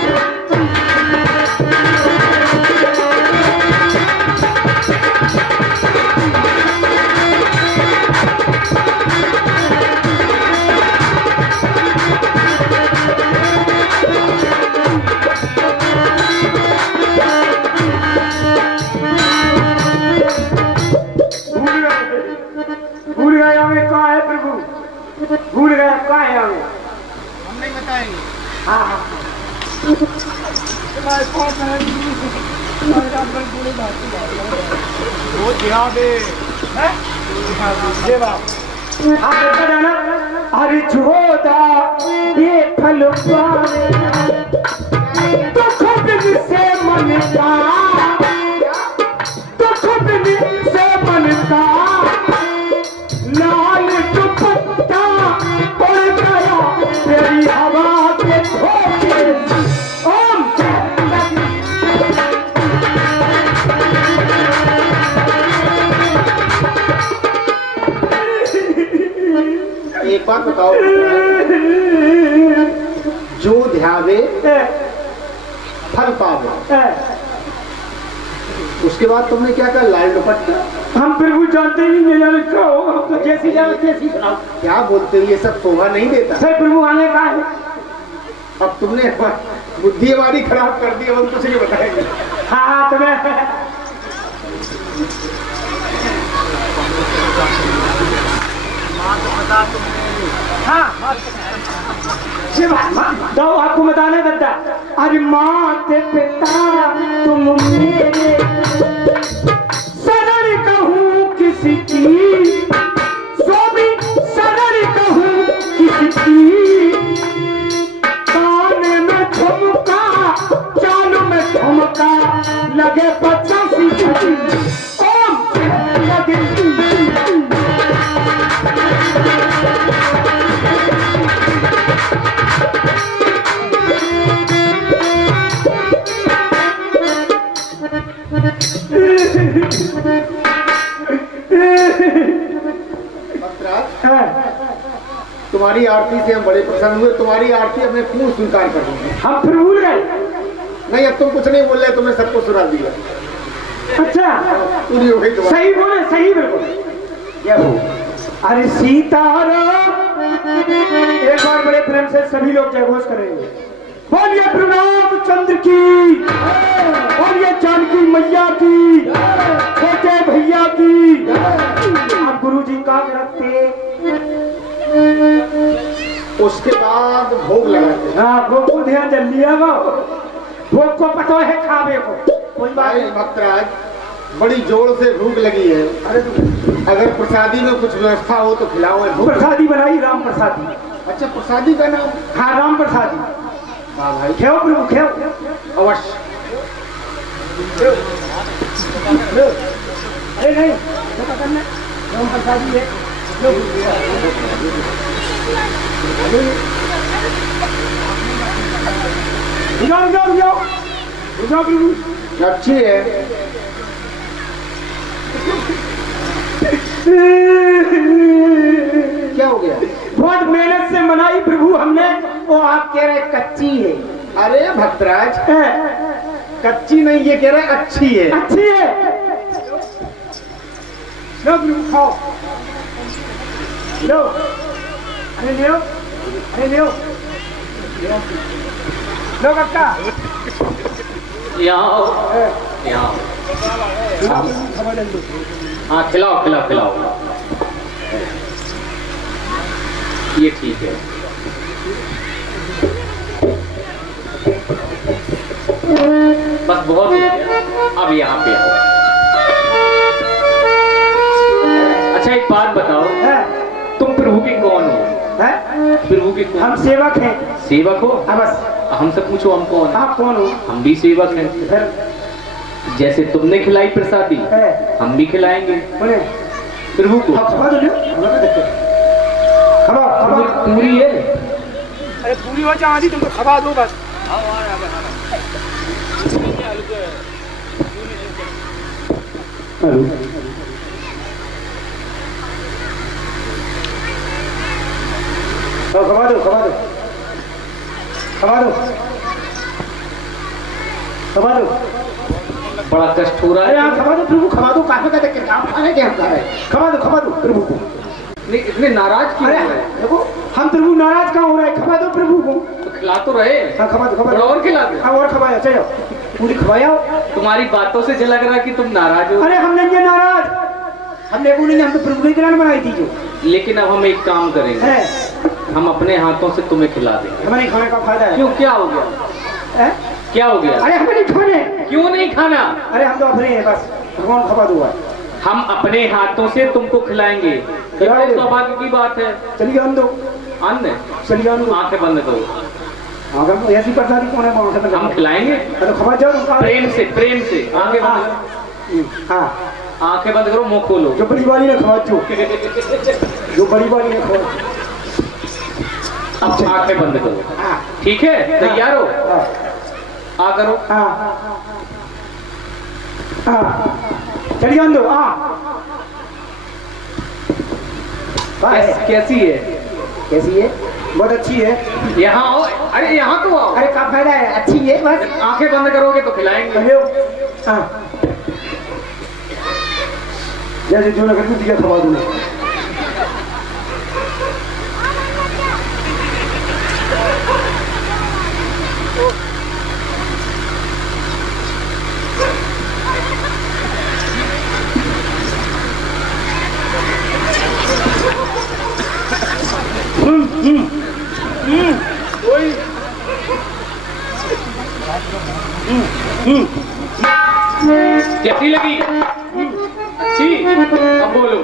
हाँ देखा जाना अरे झोदा ये फल पावे तो खुद से मनता तो खुद से मनता लाल दुपट्टा उड़ गया तेरी हवा के झोंके ओम एक बात बताओ, जो ध्यावे फल पावे, उसके बाद तुमने क्या कहा? लाल दुपट्टा। हम प्रभु जानते ही नहीं जाने क्या होगा, हम तो जैसी जाने तैसी सुनाओ। क्या बोलते हो? ये सब शोभा नहीं देता। सर प्रभु आने का है। अब तुमने बुद्धि हमारी खराब कर दी, अब हम कुछ नहीं बताएंगे। हाँ हाँ तुम्हें हाँ दो आपको बताने दद्दा। अरे माते पिता तुम मेरे शरण कहूँ किसी की, स्वामी शरण कहूँ किसी की, कान में झुमका चाल में झुमका लगे 85 ओम तुम्हारी आरती से हम बड़े प्रसन्न हुए। तुम्हारी आरती अब मैं क्यों स्वीकार कर दूंगा? हम फिर भूल गए। नहीं, अब तुम कुछ नहीं बोल रहे, तुम्हें सबको सुना दिया। अच्छा पूरी हो गई तुम्हारी। सही बोले, सही बिल्कुल। क्या हो? अरे सीताराम, एक बार बड़े प्रेम से सभी लोग जयघोष करेंगे। बोलिए प्रभु रामचंद्र की, बोलिए जानकी मैया की, छोटे भैया की। अब गुरु जी का रखते, उसके बाद भोग लगाते। हाँ भोग को ध्यान जल लिया भोग को पता है खावे को। कोई बात नहीं भक्तराज, बड़ी जोर से भूख लगी है। अरे अगर प्रसादी में कुछ व्यवस्था हो तो खिलाओ। प्रसादी बनाई, राम प्रसादी। अच्छा, प्रसादी का नाम? हाँ राम प्रसादी। हाँ भाई, खेओ प्रभु खेओ। अवश्य। अरे नहीं क्या करना, राम प्रसादी है। जाओ जाओ जाओ जाओ प्रभु। अच्छी है। क्या हो गया? बहुत मेहनत से बनाई प्रभु हमने, वो आप कह रहे कच्ची है। अरे भक्तराज, कच्ची नहीं, ये कह रहे अच्छी है। अच्छी है। लो प्रभु खाओ, लो। अरे लो, अरे लो, लो कक्का। यहाँ हाँ खिलाओ खिलाओ खिलाओ। ये ठीक है। बस बहुत हो गया, अब यहाँ पे आओ। अच्छा एक बात बताओ, तुम प्रभु के कौन हो? प्रभु के कौन? हम सेवक हैं। सेवक हो? बस हमसे पूछो हम कौन? आप कौन हो? हम भी सेवक हैं। जैसे तुमने खिलाई प्रसादी, हम भी खिलाएंगे प्रभु को। पूरी है। अरे पूरी हो जाए, तुमको खबा दो बस। खबा दो, खबा दो, खबा दो, खबा दो। बड़ा कष्ट हो रहा है। अरे खबा दो प्रभु, खबा दो। काफी का देख काम खाने के हम कर रहे हैं। खबा दो प्रभु को। इतने नाराज क्यों हो रहे हैं? देखो हम प्रभु नाराज कहाँ हो रहे हैं? खबा दो प्रभु को। तो खिला तो रहे। हाँ खबा दो, खबा दो। और खिला दो। हाँ और खबाया, चलो पूरी खबाया। तुम्हारी बातों से झलक रहा कि तुम नाराज हो। अरे हम नहीं है नाराज, हमने वो नहीं, हम तो प्रभु की ग्रहण बनाई थी जो। लेकिन अब हम एक काम करेंगे, हम अपने हाथों से तुम्हें खिला देंगे। हमें नहीं खाने का फायदा है। क्यों, क्या हो गया? क्या हो गया? अरे हमें नहीं खाने। क्यों नहीं खाना? अरे हम तो अपने हैं बस, भगवान खबा दो। हम अपने हाथों से तुमको खिलाएंगे। ये बड़े सौभाग्य की बात है। चलिए आन दो, अन्न चलिए आन दो। आंखें बंद करो। अगर ऐसी प्रसादी कौन है वहाँ से हम खिलाएंगे तो खबर जाओ प्रेम से, प्रेम से। आंखें बंद करो, हाँ आंखें बंद करो, मुंह खोलो। जो बड़ी वाली ने खवा जो बड़ी वाली ने खवा। अब आंखें बंद करो, ठीक है? तैयार हो? आ करो। चलिए आन दो। कैसी है? कैसी है? बहुत अच्छी है। यहाँ आओ। अरे यहाँ तो आओ। अरे क्या फायदा है, अच्छी है बस। आंखें बंद करोगे तो खिलाएंगे। जैसे जो नगर दिया खवा दूंगा। कैसी लगी? अच्छी? अब बोलो।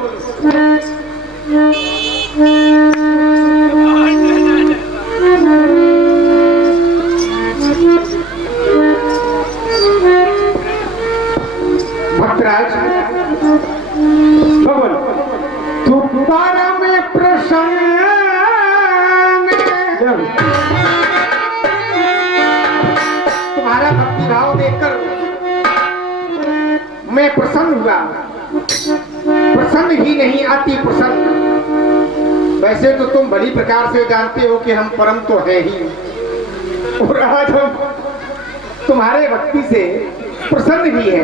भक्तराज, तुम्हारा में प्रसन्न, तुम्हारा भक्ति भाव देखकर मैं प्रसन्न हुआ। प्रसन्न ही नहीं, अति प्रसन्न। वैसे तो तुम बड़ी प्रकार से जानते हो कि हम परम तो है ही, और आज हम तुम्हारे भक्ति से प्रसन्न भी है।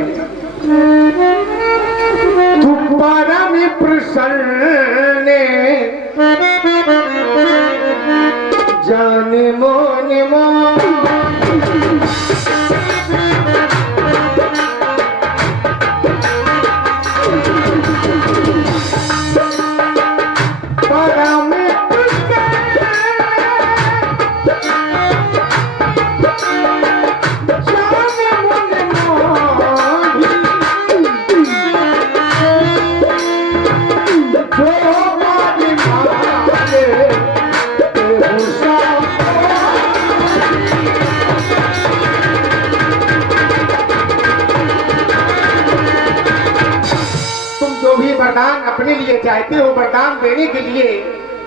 तुम्हारा में प्रसन्न जाने मोन वरदान अपने लिए चाहते हो, वरदान देने के लिए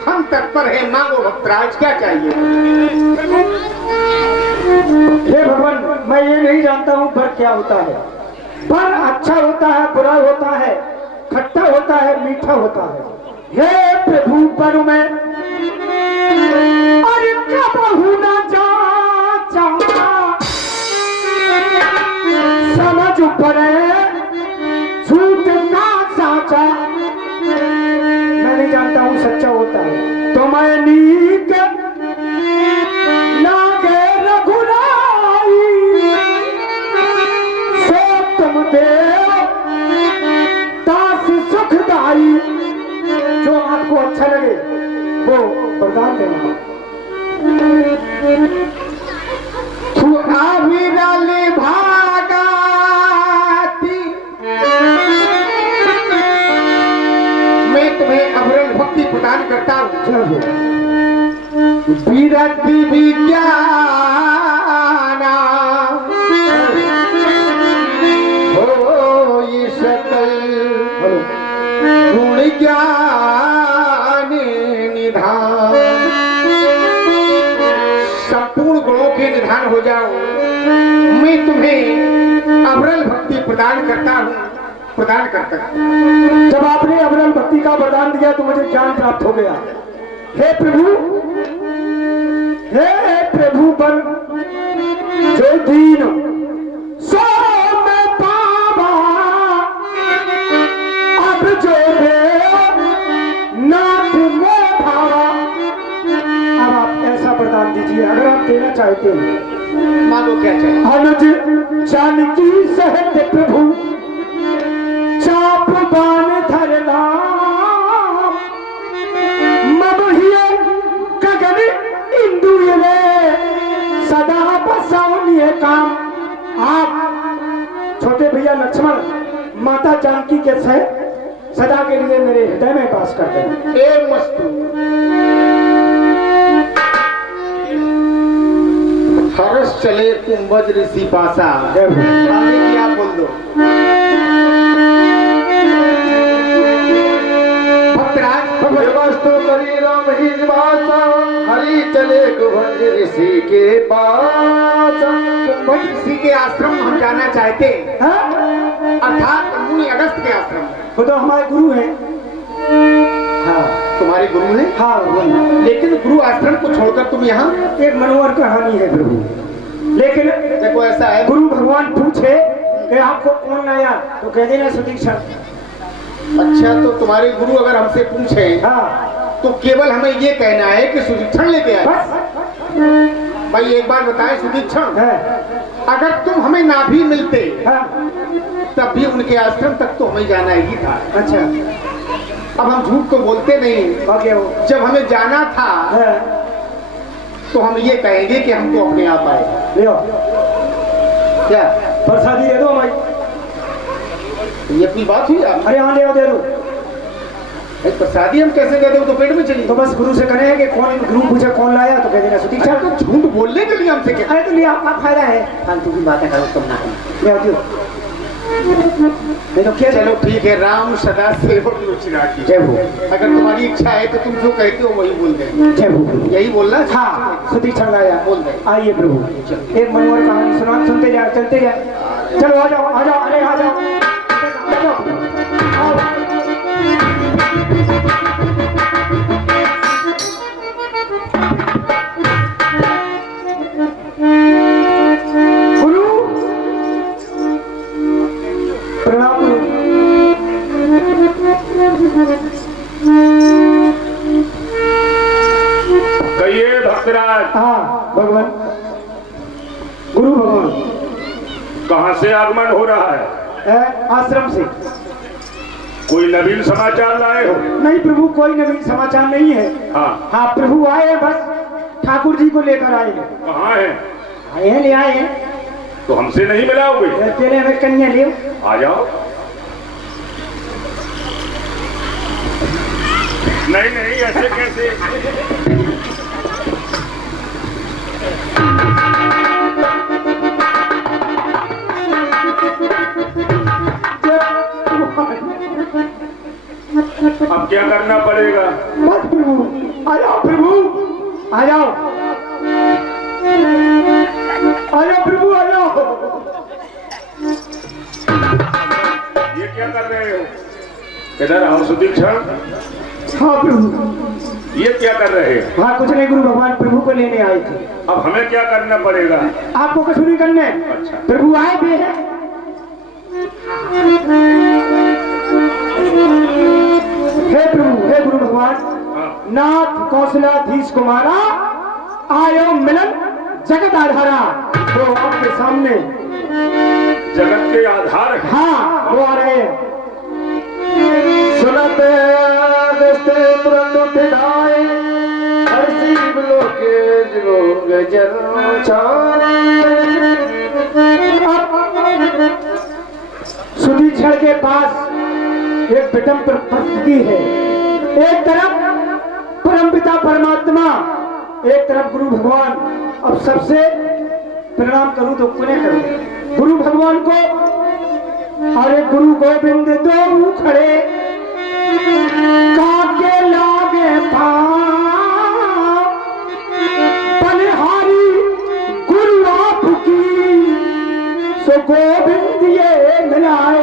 हम तत्पर हैं। मांगो भक्तराज, क्या चाहिए? हे भगवान, मैं ये नहीं जानता हूँ पर क्या होता है। पर अच्छा होता है, बुरा होता है, खट्टा होता है, मीठा होता है। हे प्रभु, पर मैं अरे कबहू ना समझ पड़े झूठ ना साचा। मैं नहीं जानता हूँ सच्चा होता है तो मैं नीक लागे रघुराई सो तुम देव तास सुखदाई। जो आपको अच्छा लगे वो वरदान देना। तू अविरल भागाती मैं तुम्हें अविरल भक्ति प्रदान करता हूँ। विरति विज्ञाना हो ये सकल गुण ज्ञान निधान। संपूर्ण गुणों के निधान हो जाओ। मैं तुम्हें अविरल भक्ति प्रदान करता हूँ, प्रदान करता हूँ। जब आपने अविरल भक्ति का वरदान दिया तो मुझे ज्ञान प्राप्त हो गया। हे प्रभु पर जो दीन सो मैं पावा अब जो दे नाथ में भावा। अब आप ऐसा वरदान दीजिए अगर आप देना चाहते हैं। मांगो, क्या चाहिए? अनुज जानकी सहित प्रभु चाप बान धरना मबहिए गगन इंदुए सदा बसाउनिए काम। आप छोटे भैया लक्ष्मण माता जानकी के सदा के लिए मेरे हृदय में वास करते हैं। ए मस्तू हर्ष चले कुंभज ऋषि पासा, जय हो। आगे की आप बोल दो। भक्तराज वस्तु करी राम ही निवासा, हरि चले कुंभज ऋषि के पास। कुंभज ऋषि के आश्रम हम जाना चाहते, हाँ? अर्थात मुनि अगस्त के आश्रम। वो तो हमारे गुरु हैं। हाँ तुम्हारे गुरु हैं? हाँ वही। लेकिन गुरु आश्रम को छोड़कर तुम यहाँ? एक मनोहर कहानी है प्रभु, लेकिन देखो ऐसा है, गुरु भगवान पूछे कि आपको कौन लाया, तो कह देना सुदीक्षा। अच्छा तो तुम्हारे गुरु अगर हमसे पूछे हाँ तो केवल हमें ये कहना है कि सुदीक्षण लेके आए। बस भाई एक बार बताएं सुदीक्षण, है। अगर तुम हमें ना भी मिलते हाँ तब भी उनके आश्रम तक तो हमें जाना ही था। अच्छा अब हम झूठ तो बोलते नहीं, बाकी हो जब हमें जाना था है। तो हम ये कहेंगे कि हमको अपने आप आए। लियो क्या प्रसादी दे दो भाई। ये अपनी बात हुई आप? अरे हाँ दे दो। प्रसादी हम कैसे कहते हो, तो पेट में चली। तो बस गुरु से करें कि कौन, गुरु पूछे कौन लाया, तो कह देना सुदीक्षा। अच्छा, तो झूठ बोलने के लिए हमसे क्या? अरे तो लिया आपका फायदा है, फालतू की बातें करो तुम ना। ले आओ दियो। नहीं तो क्या। चलो ठीक है, राम सदा सेवक रुचि राखी। जय हो। अगर तुम्हारी इच्छा है तो तुम जो कहते हो वही बोल देना। जय हो। यही बोलना? हाँ सुदीक्षा लाया। बोल दे। आइए प्रभु, एक मनोहर कहानी सुना, सुनते जाए, चलते जाए। चलो आ जाओ, आ जाओ, अरे आ जाओ, आ जाओ, आओ। गुरु प्रणाम गुरु। कहिए भक्तराज, हाँ भगवान, गुरु भगवान। कहाँ से आगमन हो रहा है? आश्रम से। कोई नवीन समाचार लाए हो? नहीं प्रभु, कोई नवीन समाचार नहीं है। हाँ। हाँ प्रभु आए हैं, बस ठाकुर जी को लेकर आए हैं। कहाँ है? आए हैं, ले आए हैं। तो हमसे नहीं मिलाओगे? पहले हमें कन्या लियो। आ जाओ। नहीं नहीं, ऐसे कैसे? अब क्या करना पड़ेगा? बस प्रभु आ जाओ, प्रभु आ जाओ, आ जाओ प्रभु आ जाओ। ये क्या कर रहे हो? इधर आओ सुदीक्षा। हाँ प्रभु। ये क्या कर रहे हो? हाँ कुछ नहीं, गुरु भगवान प्रभु को लेने आए थे। अब हमें क्या करना पड़ेगा? आपको कुछ नहीं करने। अच्छा। प्रभु आए भी हैं। हे प्रभु, हे गुरु भगवान, हाँ। नाथ कौशलाधीश कुमारा, आयो मिलन जगत आधारा। तो आपके सामने जगत के आधार है। हाँ वो आ रहे हैं। सुनते आगस्ते तुरंत उठ आए, हर्षी लोके लोग जन्म सुदीक्षण के पास एक विटम परिस्थिति है। एक तरफ परमपिता परमात्मा, एक तरफ गुरु भगवान। अब सबसे प्रणाम करूं तो पुण्य करूं गुरु भगवान को। अरे गुरु गोविंद दो खड़े, काके लागे पाँव, बलिहारी गुरु आपकी, सो गोविंद ये मिलाए।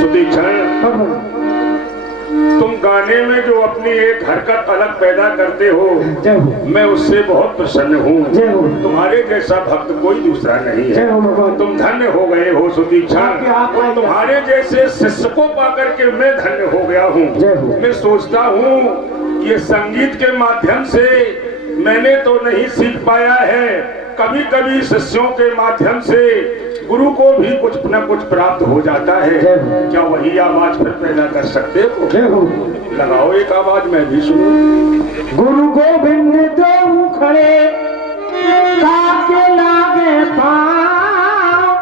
सुदीक्षण, तुम गाने में जो अपनी एक हरकत अलग पैदा करते हो, जय हो। मैं उससे बहुत प्रसन्न हूँ। जय हो। तुम्हारे जैसा भक्त कोई दूसरा नहीं जय है। हो भगवान। तुम धन्य हो गए हो सुदीक्षण, आप और तुम्हारे जैसे शिष्य को पाकर के मैं धन्य हो गया हूँ। जय हो। मैं सोचता हूँ ये संगीत के माध्यम से मैंने तो नहीं सीख पाया है, कभी कभी शिष्यों के माध्यम से गुरु को भी कुछ न कुछ प्राप्त हो जाता है। क्या वही आवाज फिर पैदा कर सकते हो? जय हो। लगाओ एक आवाज, मैं भी सुनूं। गुरु गोविंद दो खड़े, काके लागे पाँव,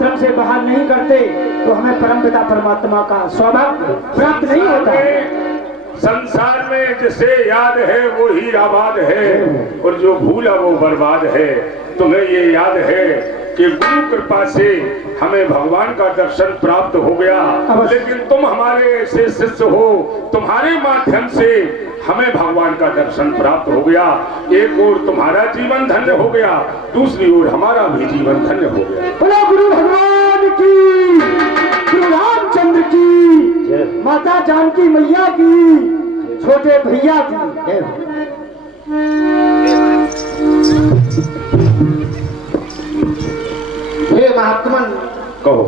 आश्रम से बाहर नहीं करते तो हमें परमपिता परमात्मा का सौभाग्य प्राप्त नहीं होता। संसार में जिसे याद है वो ही आबाद है, और जो भूला वो बर्बाद है। तुम्हें ये याद है कि गुरु कृपा से हमें भगवान का दर्शन प्राप्त हो गया, लेकिन तुम हमारे ऐसे शिष्य हो, तुम्हारे माध्यम से हमें भगवान का दर्शन प्राप्त हो गया। एक ओर तुम्हारा जीवन धन्य हो गया, दूसरी ओर हमारा भी जीवन धन्य हो गया। बोलो गुरु भगवान की, गुरु रामचंद्र की, माता जानकी मैया की, छोटे भैया की। हे महात्मन, कहो।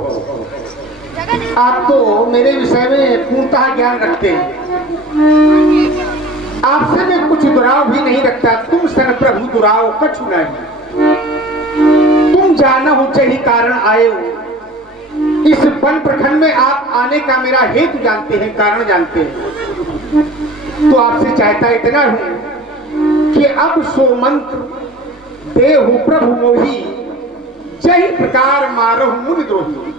आप तो मेरे विषय में पूर्णतः ज्ञान रखते हैं, आपसे मैं कुछ दुराव भी नहीं रखता। तुम सन प्रभु दुराव कछु नहीं, तुम जाना हो ही कारण आए हो। इस वन प्रखंड में आप आने का मेरा हेतु जानते हैं, कारण जानते हैं, तो आपसे चाहता इतना हूं कि अब सो मंत्र देहु प्रभु मोही, जय प्रकार मारहु मुनि द्रोही।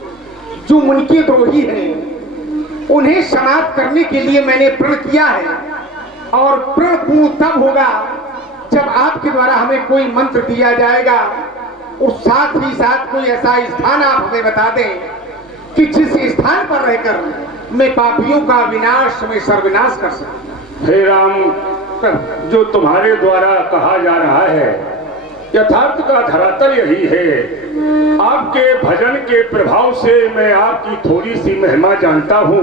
जो मुनि के द्रोही हैं उन्हें समाप्त करने के लिए मैंने प्रण किया है, और प्रण पूर्ण तब होगा जब आपके द्वारा हमें कोई मंत्र दिया जाएगा, और साथ ही साथ कोई ऐसा स्थान आप हमें बता दें कि जिस स्थान पर रहकर मैं पापियों का विनाश में सर्वनाश कर सकूं। हे राम, जो तुम्हारे द्वारा कहा जा रहा है यथार्थ का धरातल यही है। आपके भजन के प्रभाव से मैं आपकी थोड़ी सी महिमा जानता हूँ।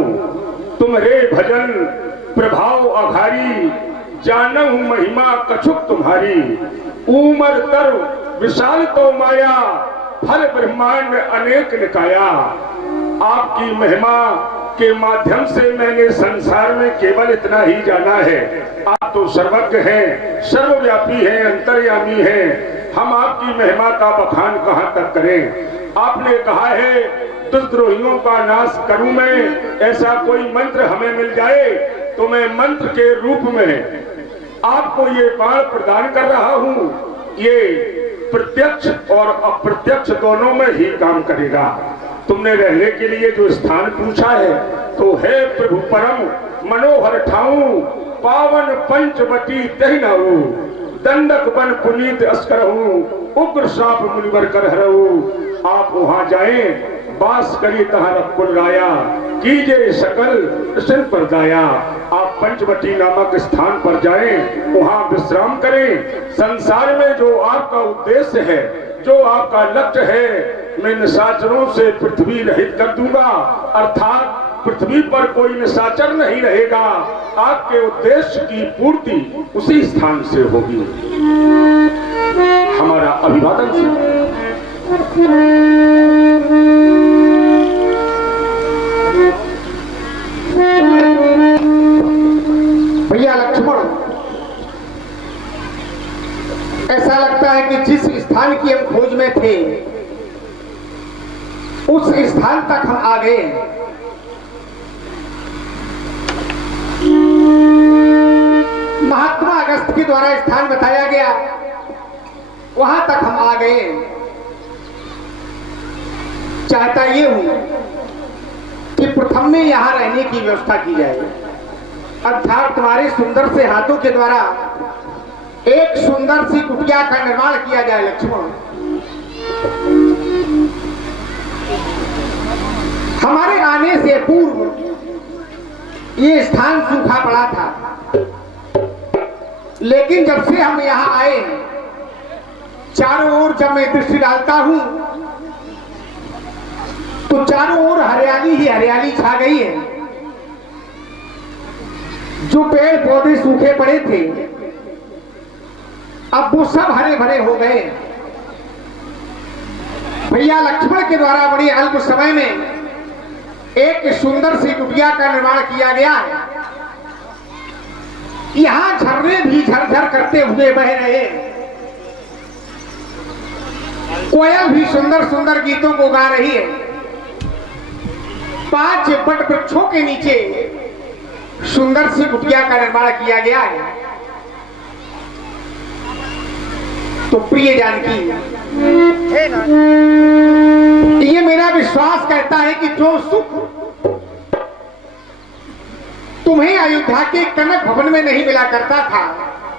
तुम्हारे भजन प्रभाव अघारी, जानहु महिमा कछुक तुम्हारी। उमर तर विशाल तो माया, फल ब्रह्मांड अनेक निकाया। आपकी महिमा के माध्यम से मैंने संसार में केवल इतना ही जाना है, आप तो सर्वज्ञ हैं, सर्वव्यापी हैं, अंतर्यामी हैं। हम आपकी महिमा का बखान कहाँ तक करें। आपने कहा है दुष्द्रोहियों का नाश करूं मैं, ऐसा कोई मंत्र हमें मिल जाए तो मैं मंत्र के रूप में आपको ये बाण प्रदान कर रहा हूं। ये प्रत्यक्ष और अप्रत्यक्ष दोनों में ही काम करेगा। तुमने रहने के लिए जो स्थान पूछा है तो है प्रभु परम मनोहर ठाऊ, पावन पंचवटी तहिनाऊ। दंडक बन पुनीत अस्करहू, उग्र श्राप मुनिवर कर हरहू। आप वहां जाएं, बास करी तहां रखुल राया, कीजे सकल प्रसन्न पर दाया। आप पंचवटी नामक स्थान पर जाएं, वहां विश्राम करें। संसार में जो आपका उद्देश्य है, जो आपका लक्ष्य है, मैं निशाचरों से पृथ्वी रहित कर दूंगा, अर्थात पृथ्वी पर कोई निशाचर नहीं रहेगा। आपके उद्देश्य की पूर्ति उसी स्थान से होगी। हमारा अभिवादन स्वीकार। भैया लक्ष्मण, ऐसा लगता है कि जिस स्थान की हम खोज में थे उस स्थान तक हम आ गए। महात्मा अगस्त के द्वारा स्थान बताया गया, वहां तक हम आ गए। चाहता ये हूं कि प्रथम में यहां रहने की व्यवस्था की जाए, अर्थात तुम्हारे सुंदर से हाथों के द्वारा एक सुंदर सी कुटिया का निर्माण किया जाए। लक्ष्मण, हमारे आने से पूर्व ये स्थान सूखा पड़ा था, लेकिन जब से हम यहाँ आए, चारों ओर जब मैं दृष्टि डालता हूं तो चारों ओर हरियाली ही हरियाली छा गई है। जो पेड़ पौधे सूखे पड़े थे अब वो सब हरे भरे हो गए। भैया लक्ष्मण के द्वारा बड़ी अल्प समय में एक सुंदर सी कुटिया का निर्माण किया गया है। यहां झरने भी झरझर करते हुए बह रहे, कोयल भी सुंदर सुंदर गीतों को गा रही है। 5 वट वृक्षों के नीचे सुंदर सी कुटिया का निर्माण किया गया है। तो प्रिय जानकी, ये मेरा विश्वास कहता है कि जो सुख तुम्हें अयोध्या के कनक भवन में नहीं मिला करता था,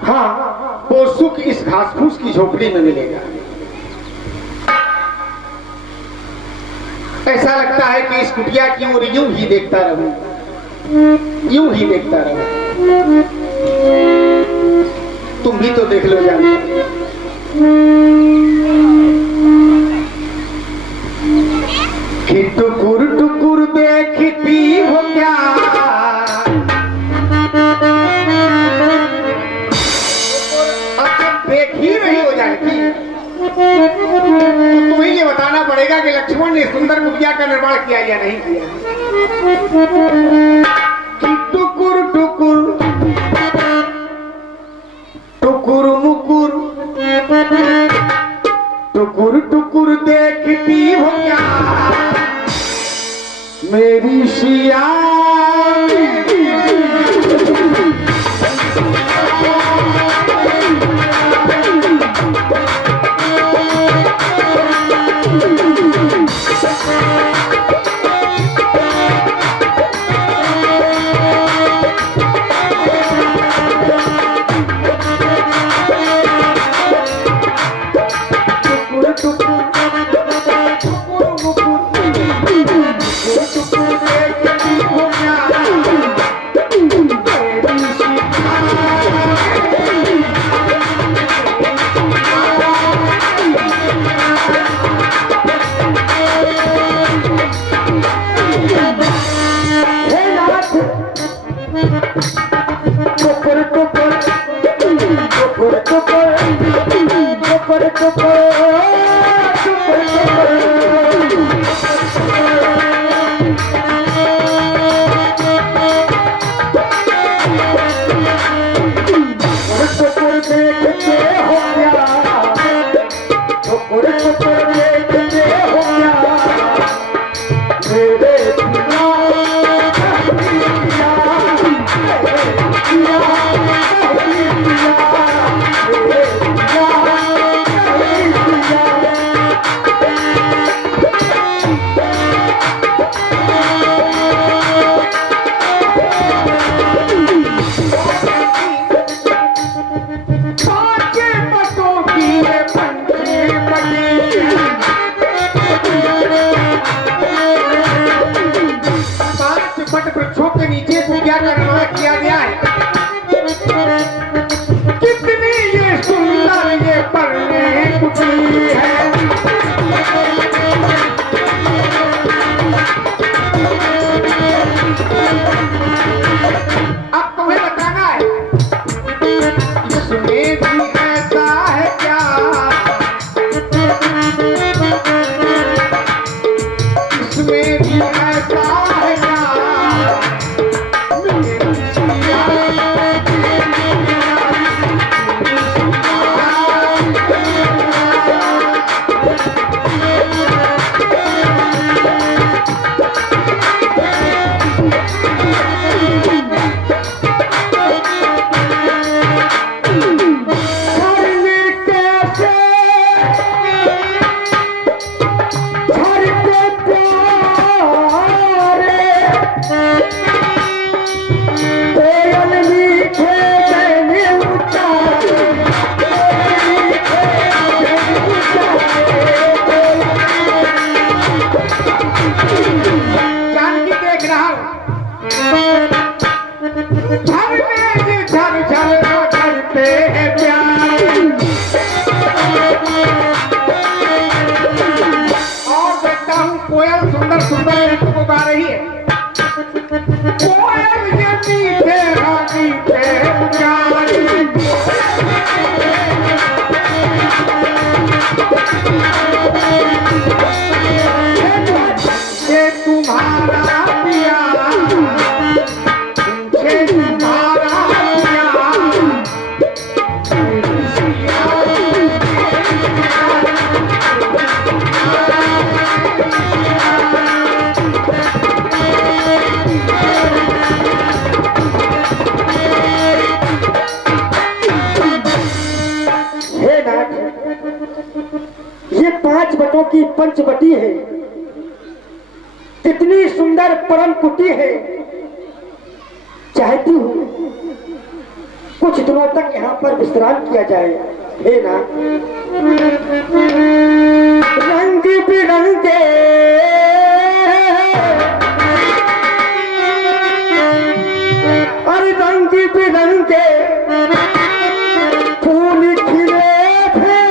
हाँ, वो सुख इस घास फूस की झोपड़ी में मिलेगा। ऐसा लगता है कि इस कुटिया की ओर यूं ही देखता रहूं, यूं ही देखता रहूं। तुम भी तो देख लो जान। कि टुकुर टुकुर देखती हो क्या, अब देख ही रही हो जाएगी तो तुम्हें ये बताना पड़ेगा कि लक्ष्मण ने सुंदर कुटिया का निर्माण किया या नहीं किया। कि टुकुर टुकुर टुकुर मुकुर टुकुर टुकुर देखती हो क्या मेरी सिया, पंचवटी है, कितनी सुंदर परम कुटी है। चाहती हूँ कुछ दिनों तक यहाँ पर विश्राम किया जाए। हे ना, रंग बिरंगे और रंग बिरंगे फूल खिले थे,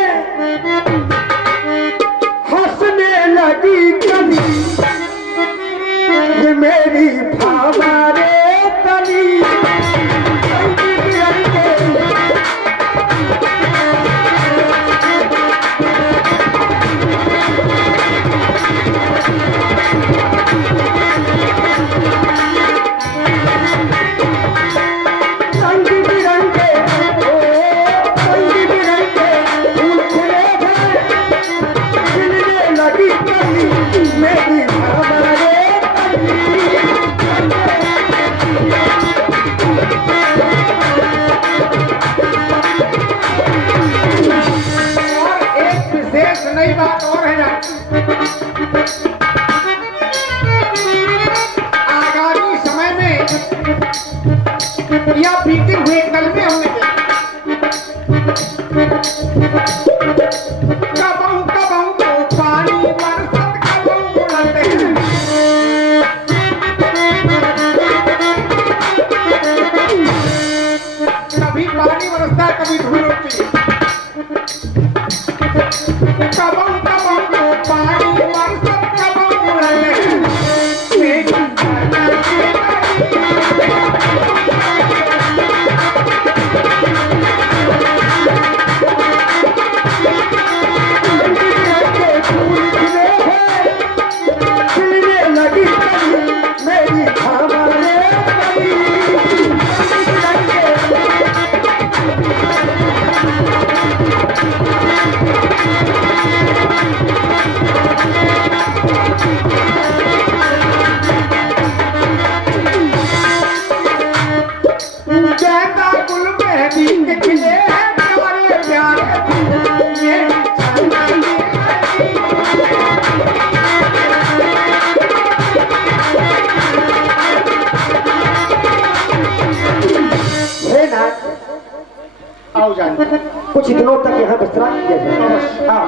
हंसने लगी कली ये मेरी भावारे कली। नई बात और है ना, आगामी समय में या बीते हुए कल में हमने कबहू कबहू तो पानी बरसत कबहू उड़ते हैं। कभी पानी बरसता है, कभी धूल उड़ती है। कबहू कबहू तो पानी बरसत कबहू उड़ते हैं। आओ जान, कुछ दिनों तक यहाँ विश्राम किया जाए। हाँ।